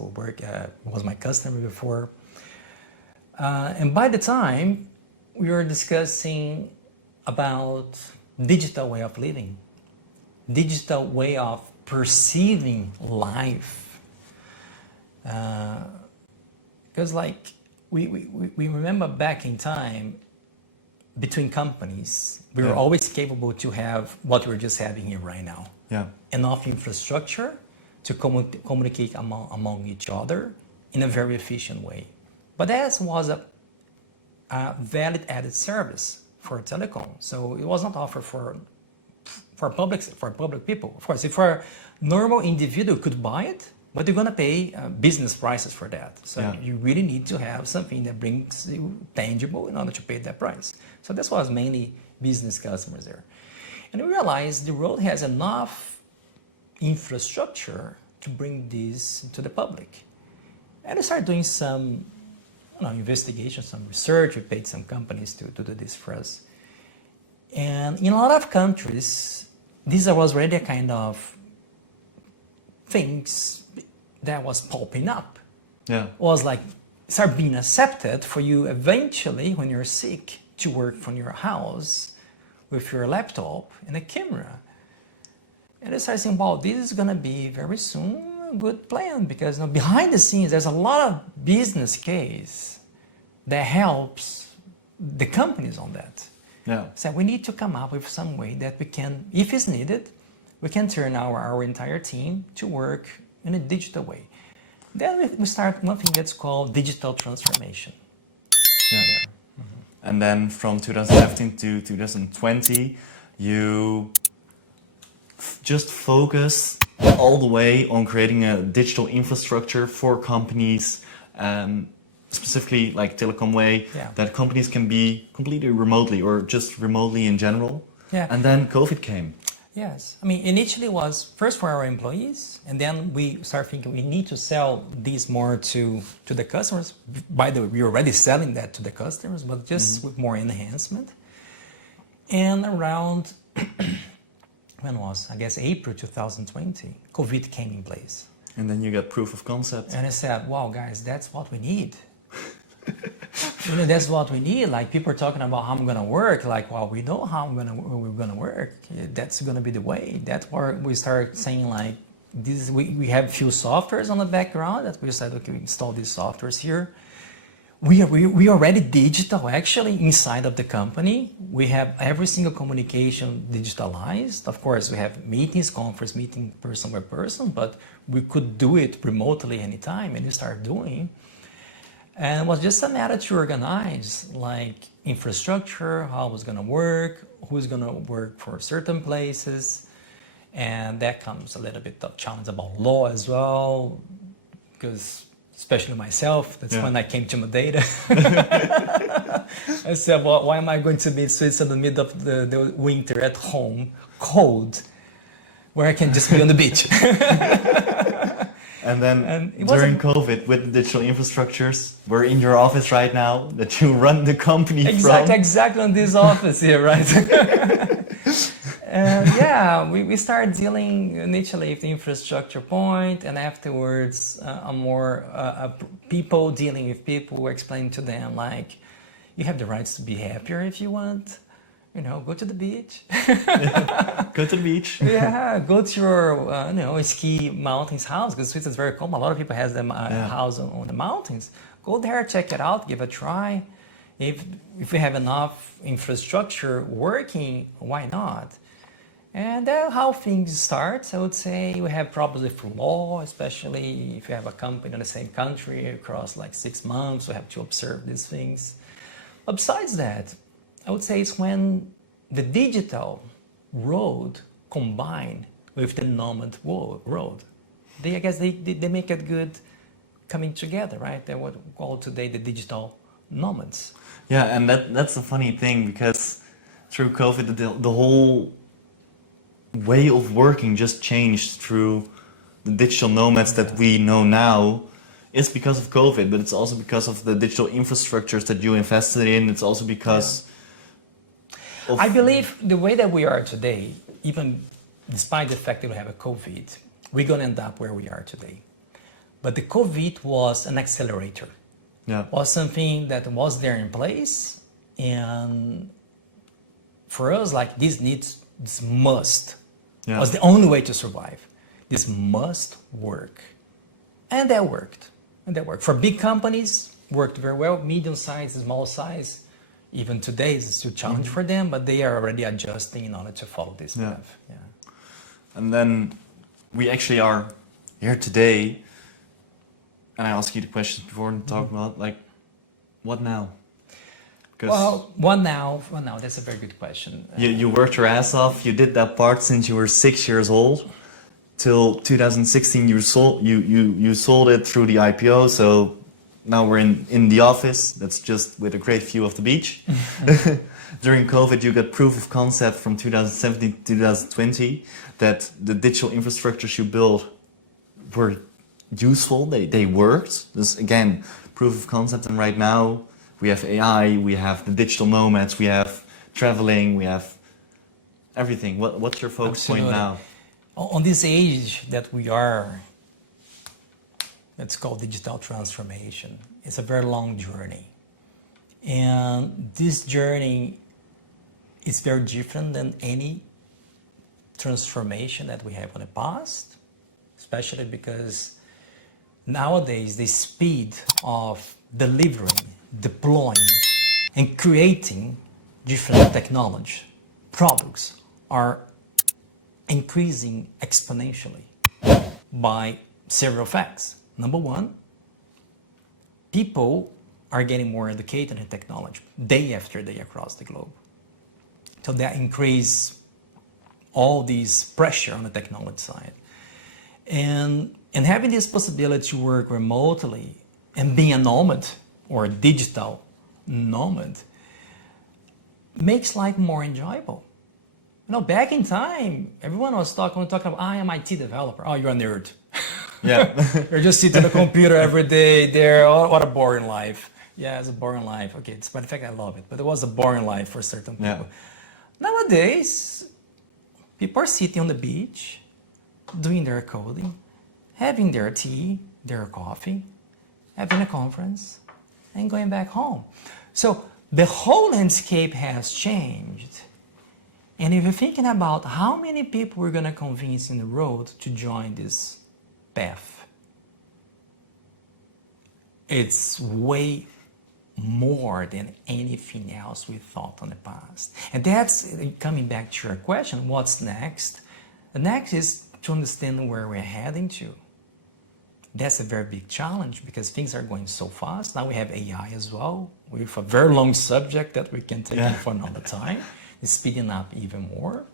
my customer before. And by the time we were discussing about digital way of living, digital way of perceiving life, because like we remember back in time, between companies, we were always capable to have what we're just having here right now. Yeah. Enough infrastructure to communicate among each other in a very efficient way. But that was a valid added service for telecom. So it was not offered for public people. Of course, if a normal individual could buy it, but you're going to pay business prices for that. So you really need to have something that brings you tangible in order to pay that price. So this was mainly business customers there. And we realized the road has enough infrastructure to bring this to the public. And we started doing some investigation, some research. We paid some companies to do this for us. And in a lot of countries, this was already a kind of things that was popping up. Yeah. Was like start being accepted for you eventually when you're sick to work from your house with your laptop and a camera. And I started saying, wow, this is going to be very soon a good plan, because behind the scenes, there's a lot of business case that helps the companies on that. Yeah. So we need to come up with some way that we can, if it's needed, we can turn our entire team to work in a digital way. Then we start one thing that's called digital transformation. Yeah. And then from 2015 to 2020, you just focus all the way on creating a digital infrastructure for companies, specifically like Telecom way, that companies can be completely remotely or just remotely in general. Yeah. And then COVID came. Yes. I mean, initially was first for our employees, and then we start thinking we need to sell these more to the customers. By the way, we're already selling that to the customers, but just with more enhancement. And around, when was, I guess, April 2020, COVID came in place. And then you got proof of concept. And I said, wow, guys, that's what we need. That's what we need. Like, people are talking about how I'm gonna work. Like, well, we know how we're gonna work. That's gonna be the way. That's where we start saying, like, this. We have few softwares on the background that we said, okay, we install these softwares here. We already digital actually inside of the company. We have every single communication digitalized. Of course, we have meetings, conference meeting, person by person, but we could do it remotely anytime, and we start doing. And it was just a matter to organize, like, infrastructure, how it was going to work, who's going to work for certain places. And that comes a little bit of challenge about law as well, because especially myself, that's when I came to Madeira. I said, well, why am I going to be in Switzerland in the middle of the winter at home, cold, where I can just be on the beach? And then during COVID, with the digital infrastructures, we're in your office right now that you run the company from. Exactly on this office here, right? And we started dealing initially with the infrastructure point, and afterwards people dealing with people, explaining to them, like, you have the rights to be happier if you want. Go to the beach. Go to the beach. Go to your ski mountains house, because Switzerland is very cold. A lot of people has them house on the mountains. Go there, check it out, give it a try. If we have enough infrastructure working, why not? And that's how things start. I would say we have problems with law, especially if you have a company in the same country across like 6 months. We have to observe these things. But besides that, I would say it's when the digital road combined with the nomad road. I guess they make it good coming together, right? They're what we call today the digital nomads. Yeah, and that's the funny thing, because through COVID, the whole way of working just changed through the digital nomads that we know now. It's because of COVID, but it's also because of the digital infrastructures that you invested in. It's also because... I believe the way that we are today, even despite the fact that we have a COVID, we're going to end up where we are today. But the COVID was an accelerator. Yeah. Was something that was there in place. And for us, like, this must, was the only way to survive. This must work. And that worked. For big companies, worked very well. Medium size, small size, even today is still a challenge for them, but they are already adjusting in order to follow this path. Yeah. And then we actually are here today, and I asked you the question before and talk about, like, what now? Well, what now? That's a very good question. You worked your ass off. You did that part since you were 6 years old. Till 2016, you sold it through the IPO. So now we're in the office. That's just with a great view of the beach. During COVID, you got proof of concept from 2017 to 2020 that the digital infrastructures you built were useful. They worked. This again, proof of concept. And right now we have AI, we have the digital nomads, we have traveling, we have everything. What's your focus point now? On this age that we are, it's called digital transformation. It's a very long journey. And this journey is very different than any transformation that we have in the past, especially because nowadays the speed of delivering, deploying, and creating different technology products are increasing exponentially by several facts. Number one, people are getting more educated in technology day after day across the globe. So that increase all this pressure on the technology side. And having this possibility to work remotely and being a nomad or a digital nomad makes life more enjoyable. You know, back in time, everyone was talking about, I am IT developer. Oh, you're a nerd. Yeah. You're just sitting at the computer every day there. Oh, what a boring life. Yeah, it's a boring life. Okay, despite the fact I love it, but it was a boring life for certain people. Yeah. Nowadays, people are sitting on the beach, doing their coding, having their tea, their coffee, having a conference, and going back home. So the whole landscape has changed. And if you're thinking about how many people we're going to convince in the road to join this path, it's way more than anything else we thought in the past. And that's coming back to your question, what's next? The next is to understand where we're heading to. That's a very big challenge because things are going so fast. Now we have AI as well, with a very long subject that we can take for another time. It's speeding up even more.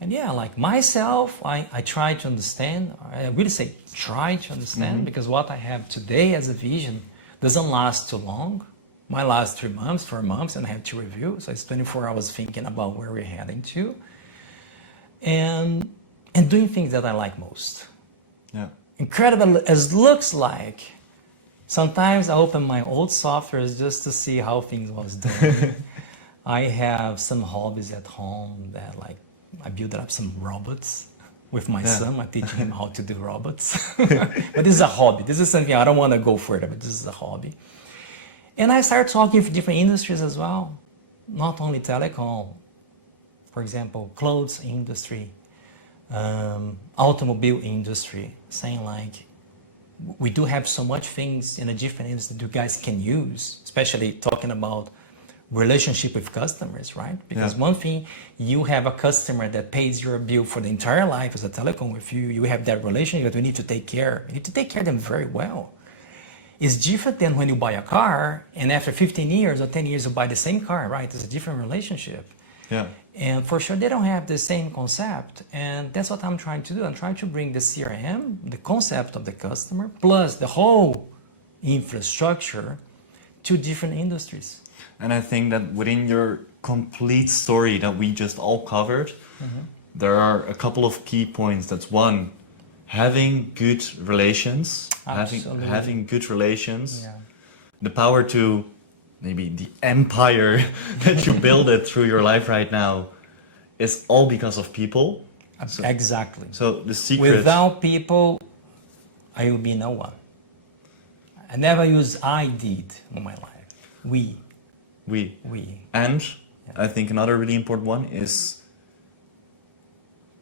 And yeah, like myself, I try to understand. I really say try to understand because what I have today as a vision doesn't last too long. My last 3 months, 4 months, and I have to review. So it's 24 hours thinking about where we're heading to. And doing things that I like most. Yeah. Incredible as looks like, sometimes I open my old softwares just to see how things was done. I have some hobbies at home that like, I built up some robots with my son. I'm teaching him how to do robots. But this is a hobby. This is something I don't want to go further, but this is a hobby. And I started talking with different industries as well. Not only telecom, for example, clothes industry, automobile industry, saying like, we do have so much things in a different industry that you guys can use, especially talking about relationship with customers, right? Because one thing, you have a customer that pays your bill for the entire life as a telecom with you. You have that relationship that we need to take care. You need to take care of them very well. It's different than when you buy a car and after 15 years or 10 years you buy the same car, right? It's a different relationship. Yeah. And for sure they don't have the same concept. And that's what I'm trying to do. I'm trying to bring the CRM, the concept of the customer, plus the whole infrastructure to different industries. And I think that within your complete story that we just all covered, there are a couple of key points. That's one, having good relations, having good relations, the power to maybe the empire that you build it through your life right now is all because of people. So, exactly. So the secret. Without people, I will be no one. I never use I did in my life. We. And I think another really important one is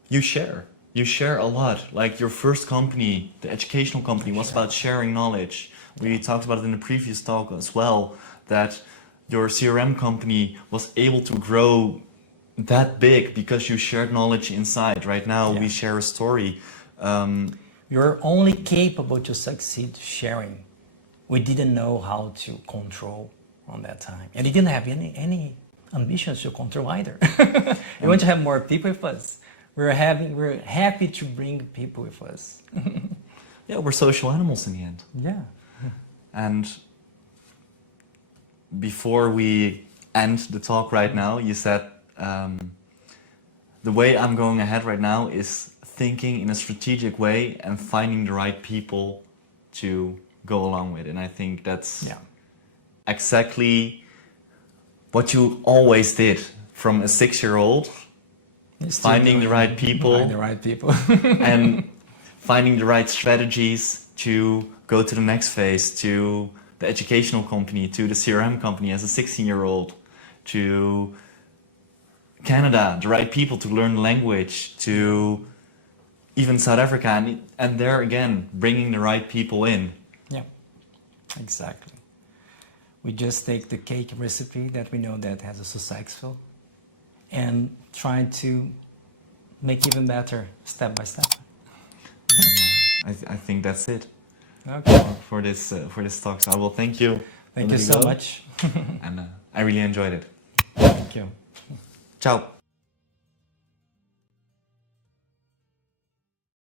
you share. You share a lot. Like your first company, the educational company, was about sharing knowledge. We talked about it in the previous talk as well, that your CRM company was able to grow that big because you shared knowledge inside. Right now, we share a story. You're only capable to succeed sharing. We didn't know how to control on that time. And you didn't have any ambitions to control either. We want to have more people with us. We're happy to bring people with us. Yeah, we're social animals in the end. Yeah. And before we end the talk right now, you said the way I'm going ahead right now is thinking in a strategic way and finding the right people to go along with. And I think that's exactly what you always did from a 6-year-old, finding the right people, and finding the right strategies to go to the next phase, to the educational company, to the CRM company as a 16-year-old, to Canada, the right people to learn the language, to even South Africa, and there again, bringing the right people in. Yeah, exactly. We just take the cake recipe that we know that has a successful and try to make even better step by step. I think that's it. Okay. For this talk. So I will thank you. Thank you so much. And I really enjoyed it. Thank you. Ciao.